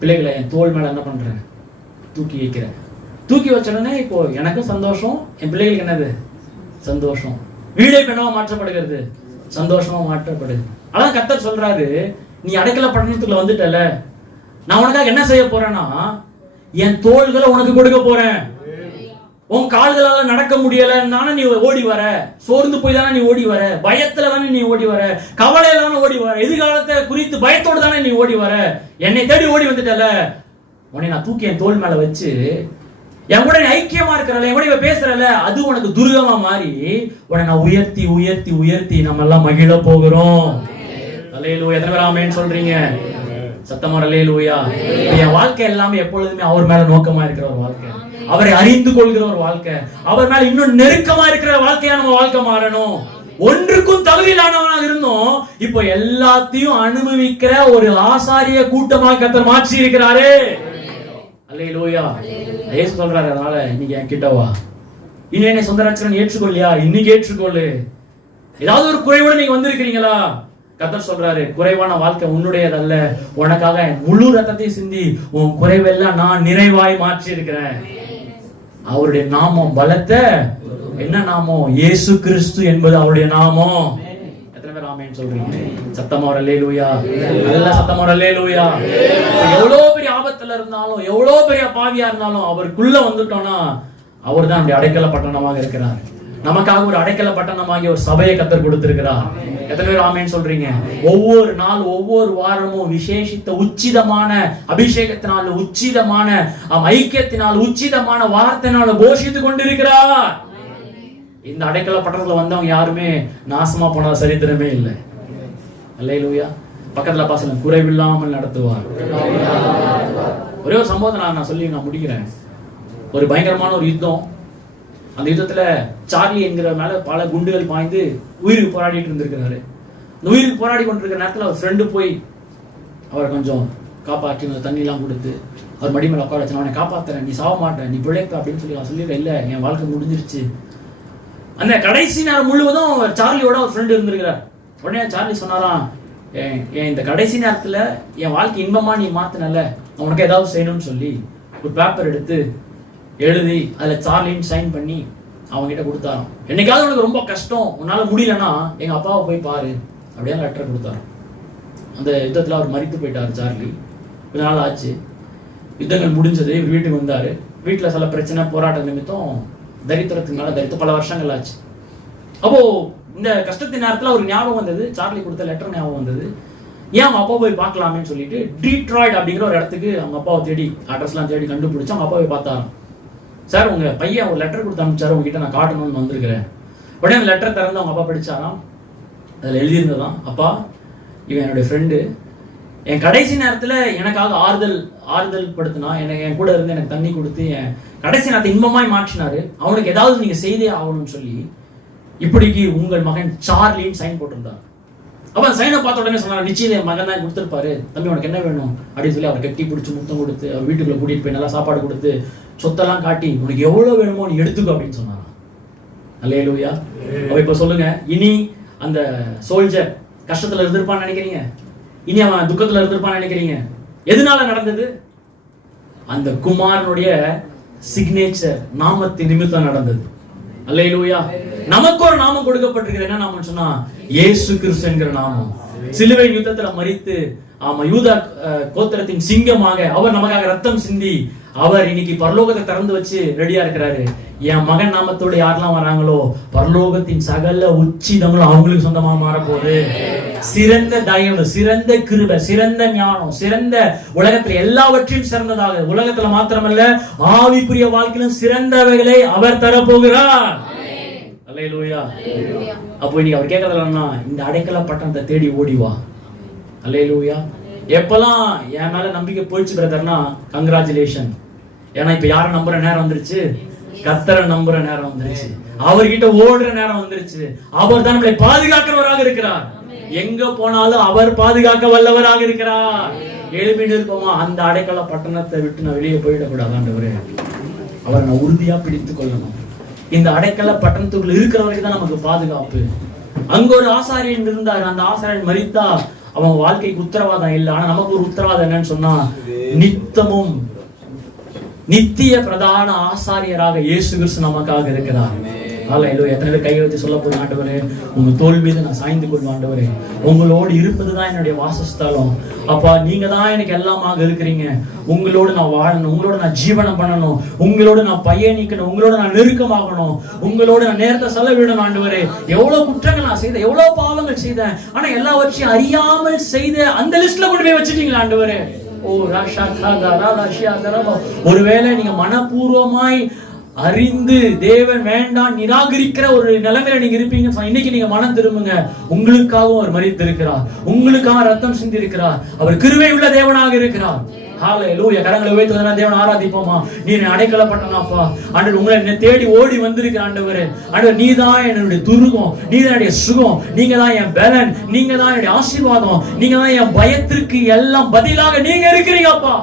பிள்ளைகளை என் தோல் மேல என்ன பண்றேன், தூக்கி வைக்கிறேன். தூக்கி வச்சோடனே இப்போ எனக்கும் சந்தோஷம், என் பிள்ளைகளுக்கு என்னது சந்தோஷம். வீடே பெண்ணாக மாற்றப்படுகிறது, சந்தோஷமா மாற்றப்படுது. அதான் கர்த்தர் சொல்றாரு, நீ அடைக்கல பட்டணத்துக்குள்ள வந்துட்டல, நான் உனக்காக என்ன செய்ய போறேன்னா, என் தோள்களை உனக்கு கொடுக்க போறேன். உன் கால்களால நடக்க முடியல தானே நீ ஓடி வர, சோர்ந்து போய் தானே நீ ஓடி வர, பயத்துல தானே நீ ஓடி வர, கவலையில தானே ஓடி வர, எதிர்காலத்தை குறித்து பயத்தோடு தானே நீ ஓடி வர, என்னை தேடி ஓடி வந்துட்டல, உன்னை நான் தூக்கி என் தோள் மேல வச்சு என் கூட நீ ஐக்கியமா இருக்கிறல, என் கூட பேசுறல, அது உனக்கு துர்கமா மாறி உன்னை நான் உயர்த்தி உயர்த்தி உயர்த்தி நம்ம எல்லாம் மகிழ போகிறோம். அல்லேலூயா. எத்தனை பேர் ஆமென் சொல்றீங்க? சத்தமா அல்லேலூயா. என் வாழ்க்கை எல்லாமே எப்பொழுதுமே அவர் மேல நோக்கமா இருக்கிற ஒரு வாழ்க்கை, அவரை அறிந்து கொள்கிற ஒரு வாழ்க்கை, அவர் மேல இன்னும் நெருக்கமா இருக்கிற வாழ்க்கையா நம்ம வாழ்க்கை மாறணும். ஒன்றுக்கும் தகுதியில்லாதவனாக இருந்தோம், இப்போ எல்லாத்தையும் அனுபவிக்கிற ஒரு ஆசாரிய கூட்டமாக கர்த்தர் மாற்றி இருக்கிறாரே. அல்லேலூயா. இயேசு சொல்றாரு, அதனால இன்னைக்கு என் கிட்ட வா, இனி என்னை சொந்த ரட்சகன் ஏற்றுக்கொள்ளியா, இன்னைக்கு ஏற்றுக்கொள்ளு. ஏதாவது ஒரு குறைவோடு நீங்க வந்திருக்கிறீங்களா? கர்த்தர் சொல்றாரு, குறைவான வாழ்க்கை உன்னுடையதல்ல, உனக்காக முழு ரத்தத்தை சிந்தி உன் குறைவெல்லாம் நான் நிறைவாய் மாற்றி இருக்கிறேன். அவருடைய நாமம் பலத்த என்ன நாமம்? இயேசு கிறிஸ்து என்பது அவருடைய நாமம். எத்தனை பேர் ஆமென் சொல்றீங்க? சத்தமா அல்லேலூயா. நல்ல சத்தமா அல்லேலூயா. எவ்வளவு பெரிய ஆபத்துல இருந்தாலும், எவ்வளவு பெரிய பாவியா இருந்தாலும் அவருக்குள்ள வந்துட்டோம்னா அவர் தான் நம்முடைய அடைக்கல பட்டணமாக இருக்கிறார். நமக்காக ஒரு அடைக்கல பட்டணமாகிய ஒரு சபையை கர்த்தர் கொடுத்திருக்கிறார். எத்தனை பேர் ஆமென் சொல்றீங்க? ஒவ்வொரு நாள் ஒவ்வொரு வாரமும் விசேஷித்த உச்சிதமான அபிஷேகத்தினால், உச்சிதமான ஐக்கியத்தினால், உச்சிதமான வார்த்தையினால போஷித்து கொண்டிருக்கிறார். இந்த அடைக்கல பட்டணத்துல வந்தவங்க யாருமே நாசமா போன சரித்திரமே இல்லை. அல்லேலூயா. பக்கத்துல பாசல குறைவில்லாமல் நடத்துவார். ஒரே ஒரு சம்பவத்தை நான் சொல்லி நான் முடிக்கிறேன். ஒரு பயங்கரமான ஒரு யுத்தம். அந்த யுத்தத்துல சார்லி என்கிற மேல பல குண்டுகள் பாய்ந்து உயிருக்கு போராடிட்டு இருந்திருக்கிறாரு. இந்த உயிருக்கு போராடி கொண்டிருக்கிற நேரத்துல அவர் ஃப்ரெண்டு போய் அவரை கொஞ்சம் காப்பாற்றி தண்ணி எல்லாம் கொடுத்து அவர் மடி மேல உட்கார வச்சு, அவனை காப்பாத்துறேன், நீ சாவ மாட்டேன், நீ பிழைப்ப அப்படின்னு சொல்லி அவன் சொல்லிடுற, இல்ல என் வாழ்க்கை முடிஞ்சிருச்சு. அந்த கடைசி நேரம் முழுவதும் சார்லியோட ஒரு ஃப்ரெண்டு இருந்திருக்கிறார். உடனே சார்லி சொன்னாராம், இந்த கடைசி நேரத்துல என் வாழ்க்கை இன்பமா நீ மாத்தினல, உனக்கு ஏதாவது செய்யணும்னு சொல்லி ஒரு பேப்பர் எடுத்து எழுதி அதுல சார்லின்னு சைன் பண்ணி அவங்க கிட்ட கொடுத்தாராம். என்னைக்காவது உனக்கு ரொம்ப கஷ்டம், உன்னால முடியலன்னா எங்க அப்பாவை போய் பாரு அப்படியே லெட்டர் கொடுத்தாரு. அந்த யுத்தத்துல அவர் மரித்து போயிட்டாரு சார்லி. கொஞ்ச நாள் ஆச்சு, யுத்தங்கள் முடிஞ்சது, இவர் வீட்டுக்கு வந்தாரு. வீட்டுல சில பிரச்சனை போராட்ட நிமித்தம் தரித்திரத்துக்குனால தரித்து பல வருஷங்கள் ஆச்சு. அப்போ இந்த கஷ்டத்தின் நேரத்துல ஒரு ஞாபகம் வந்தது, சார்லி கொடுத்த லெட்டர் ஞாபகம் வந்தது. ஏன் அவங்க அப்பா போய் பார்க்கலாமேன்னு சொல்லிட்டு டீட்ராய்ட் அப்படிங்கிற ஒரு இடத்துக்கு அவங்க அப்பாவை தேடி அட்ரஸ்லாம் தேடி கண்டுபிடிச்சு அவங்க அப்பா போய் பார்த்தாராம். சார் உங்க பையன் ஒரு லெட்டர் கொடுத்து அனுப்பிச்சாரு, உங்ககிட்ட நான் காட்டணும்னு வந்திருக்கிறேன். உடனே அந்த லெட்டர் திறந்து அவங்க அப்பா படிச்சாராம். அதில் எழுதியிருந்ததான், அப்பா இவன் என்னுடைய ஃப்ரெண்டு, என் கடைசி நேரத்துல எனக்காக ஆறுதல் படுத்தினா, எனக்கு என் கூட இருந்து எனக்கு தண்ணி கொடுத்து என் கடைசி நேரத்தை இன்பமாய் மாற்றினாரு, அவனுக்கு ஏதாவது நீங்க செய்தே ஆகணும்னு சொல்லி இப்படிக்கு உங்கள் மகன் சார்லின்னு சைன் போட்டிருந்தார். அப்ப அந்த சைனை பார்த்த உடனே சொன்னார், நிச்சயம் என் மகன் தான் கொடுத்துருப்பாரு, தம்பி உனக்கு என்ன வேணும் அப்படின்னு சொல்லி அவர் கட்டி பிடிச்சி முத்தம் கொடுத்து அவர் வீட்டுக்குள்ள கூட்டிட்டு போய் நல்லா சாப்பாடு கொடுத்து சொத்தெல்லாம் காட்டி உனக்கு எவ்வளவு வேணுமோ நீ எடுத்துக்கோ அப்படின்னு சொன்னாராம். அல்லேலூயா. அப்ப இப்ப சொல்லுங்க, இனி அந்த சோல்ஜர் கஷ்டத்துல இருந்திருப்பான்னு நினைக்கிறீங்க? இனி அவன் துக்கத்துல இருந்திருப்பான்னு நினைக்கிறீங்க? எதனால நடந்தது? அந்த குமாரனுடைய சிக்னேச்சர் நாமத்தின் நிமித்தம் நடந்தது. அல்லேலூயா. நமக்கு ஒரு நாமம் கொடுக்கப்பட்டிருக்கிறது. என்ன நாமம் சொன்னா? இயேசு கிறிஸ்து என்கிற நாமம். சிலுவை யுத்தத்துல மரித்து யூதா கோத்திரத்தின் சிங்கமாக அவர் நமக்காக ரத்தம் சிந்தி அவர் இன்னைக்கு பரலோகத்தை திறந்து வச்சு ரெடியா இருக்கிறாரு. என் மகன் நாமத்தோட யாரெல்லாம் வராங்களோ பரலோகத்தின் சகல உச்சிதங்களும் அவங்களுக்கு சொந்தமா மாற போகுது. சிறந்த தயவு, சிறந்த கிருபை, சிறந்த ஞானம், சிறந்த உலகத்துல எல்லாவற்றையும் சிறந்ததாக, உலகத்துல மாத்திரமல்ல ஆவிக்குரிய வாழ்க்கையிலும் சிறந்தவைகளை அவர் தரப்போகிறார். அல்லேலூயா. அப்போ இன்னைக்கு அவர் கேட்கறதுலன்னா இந்த அடைக்கல பட்டணத்தை தேடி ஓடிவா. அல்லேலூயா. எப்பெல்லாம் என் மேல நம்பிக்கை போயிடுச்சு பிரதர்னா கங்க்ராச்சுலேஷன். ஏன்னா இப்ப யாரை நம்புற நேரம் வந்துருச்சு? கர்த்தரை நம்புற நேரம் வந்துருச்சு. அவர்கிட்ட ஓடுற நேரம் வந்துருச்சு. அவர் தான் நம்மளை பாதுகாக்கிறவராக இருக்கிறார். எங்க போனாலும் அவர் பாதுகாக்க வல்லவராக இருக்கிறார். எழுப்பி நிற்போமா, அந்த அடைக்கல பட்டணத்தை விட்டு நான் வெளியே போயிடக்கூடாது ஆண்டவரே, அவரை நான் உறுதியா பிடித்துக் கொள்ளணும். இந்த அடைக்கல பட்டணத்துக்குள்ள இருக்கிற வரைக்கும் தான் நமக்கு பாதுகாப்பு. அங்க ஒரு ஆசாரியன் இருந்தார், அந்த ஆசாரியன் மரித்தா அவன் வாழ்க்கைக்கு உத்தரவாதம் இல்லை. ஆனா நமக்கு ஒரு உத்தரவாதம் என்னன்னு சொன்னா, நித்தமும் நித்திய பிரதான ஆசாரியராக இயேசு கிறிஸ்து நமக்காக இருக்கிறார். ஹல்லேலூயா. எத்தனை பேர் கையை வச்சு சொல்ல போதும், ஆண்டவரே உங்க தோள் மீது நான் சாய்ந்து கொள்வேன் ஆண்டவரே, உங்களோடு இருப்பதுதான் என்னுடைய வாசஸ்தலம். அப்பா நீங்க தான் எனக்கு எல்லாமாக இருக்கிறீங்க. உங்களோடு நான் வாழணும், உங்களோட நான் ஜீவனம் பண்ணணும், உங்களோடு நான் பயணிக்கணும், உங்களோட நான் நெருக்கமாகணும், உங்களோட நான் நேரத்தை செலவிடணும் ஆண்டவரே. எவ்வளவு குற்றங்கள் நான் செய்தேன், எவ்வளவு பாவங்கள் செய்தேன், ஆனா எல்லாவற்றையும் அறியாமல் செய்த அந்த லிஸ்ட்ல கொண்டு போய் வச்சுட்டீங்களா ஆண்டவரே. ஓ ராஷா காதா ராஷியா தரபா. ஒருவேளை நீங்க மனப்பூர்வமாய் அறிந்து தேவன் வேண்டாம் நிராகரிக்கிற ஒரு நிலைமையில நீங்க இருப்பீங்க, இன்னைக்கு நீங்க மனம் திரும்புங்க. உங்களுக்காகவும் அவர் மரித்து இருக்கிறார், உங்களுக்காக ரத்தம் சிந்தி இருக்கிறார், அவர் கிருபை உள்ள தேவனாக இருக்கிறார். ஹல்லேலூயா. கரங்களை உயர்த்தி தேவனை ஆராதிப்போமா. நீ அடைக்கலப்பட்டனாப்பா ஆண்டவர், உங்களை தேடி ஓடி வந்திருக்கிற ஆண்டவரே. ஆண்டவர் நீதான் என்னுடைய துருகம், நீதான் என்னுடைய சுகம், நீங்க தான் என் பலன், நீங்க தான் என்னுடைய ஆசீர்வாதம், நீங்க தான் என் பயத்திற்கு எல்லாம் பதிலாக நீங்க இருக்கிறீங்கப்பா.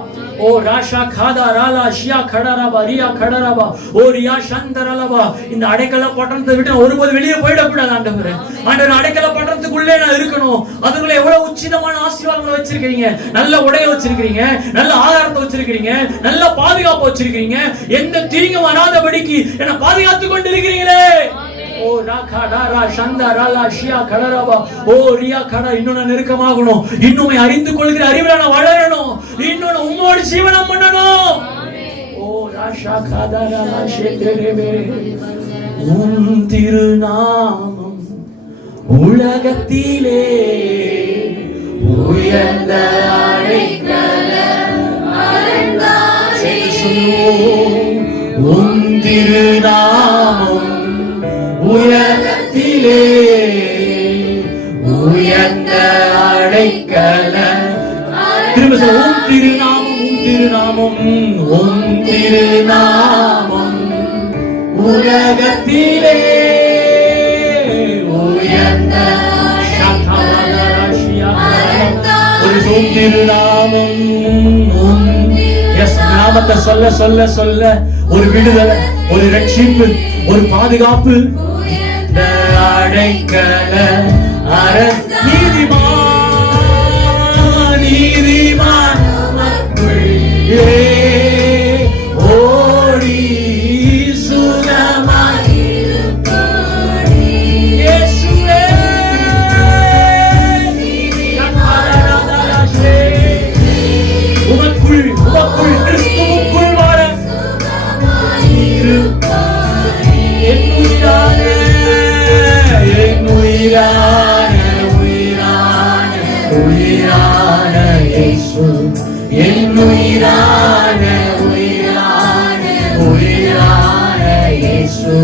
ஓ ராஷா காதா ராலா ஷியா கடரபா ரியா கடரபா ஓ ரியா சந்தரலபா. இந்த அடைக்கல பட்டணத்தை விட்டு ஒருபோது வெளியே போயிடக்கூடாது ஆண்டவரே. ஆண்டவர் அடைக்கல பட்டணத்துக்குள்ளே நான் இருக்கணும். அதுக்குள்ள எவ்வளவு உச்சிதமான ஆசீர்வாதங்களை வச்சிருக்கீங்க, நல்ல உடைய வச்சிருக்கீங்க, நல்ல ஆதாரத்தை வச்சிருக்கீங்க, நல்ல பாதுகாப்பு வச்சிருக்கீங்க. எந்த தீங்கு வராதபடிக்கு என்ன பாதுகாத்து கொண்டு இருக்கிறீங்களே. ஓ ராகடரா சந்தரலா ஷியா கடரபா ஓ ரியா கட. இன்னும் நெருக்கமாகணும், இன்னும் அறிந்து கொள்கிற அறிவுல நான் வளரணும், இன்னும் உம்மோடு ஜீவனம் பண்ணணும். ஓ ராஷா கதரலா ஷேதரேபே. உம் திருநாமம் உலகத்திலே உயர்ந்த அடைக்கலம் அரண்தானே. உம் திருநாமம் உலகத்திலே உயர்ந்த அடைக்கலம். திரும்ப சொல்ல, உம் திருநாமம், உம் திருநாமம், உம் திருநாமம் உலகத்திலே உயர்ந்த ஒரு உம் திருநாமம். நாமத்தை சொல்ல சொல்ல சொல்ல ஒரு விடுதலை, ஒரு ரட்சிப்பு, ஒரு பாதுகாப்பு. அடைக்கலம் அரண் நீதிமான் நீதிமான் ஓடி சுகமாய் இயேசுவே. உமக்குள் உமக்குள் கிறிஸ்துவுக்குள் வாழ என் உயிரான என் உயிரான உயிரான உயிரான இயேசு. என் உயிரான உயிரான உயிரான இயேசு.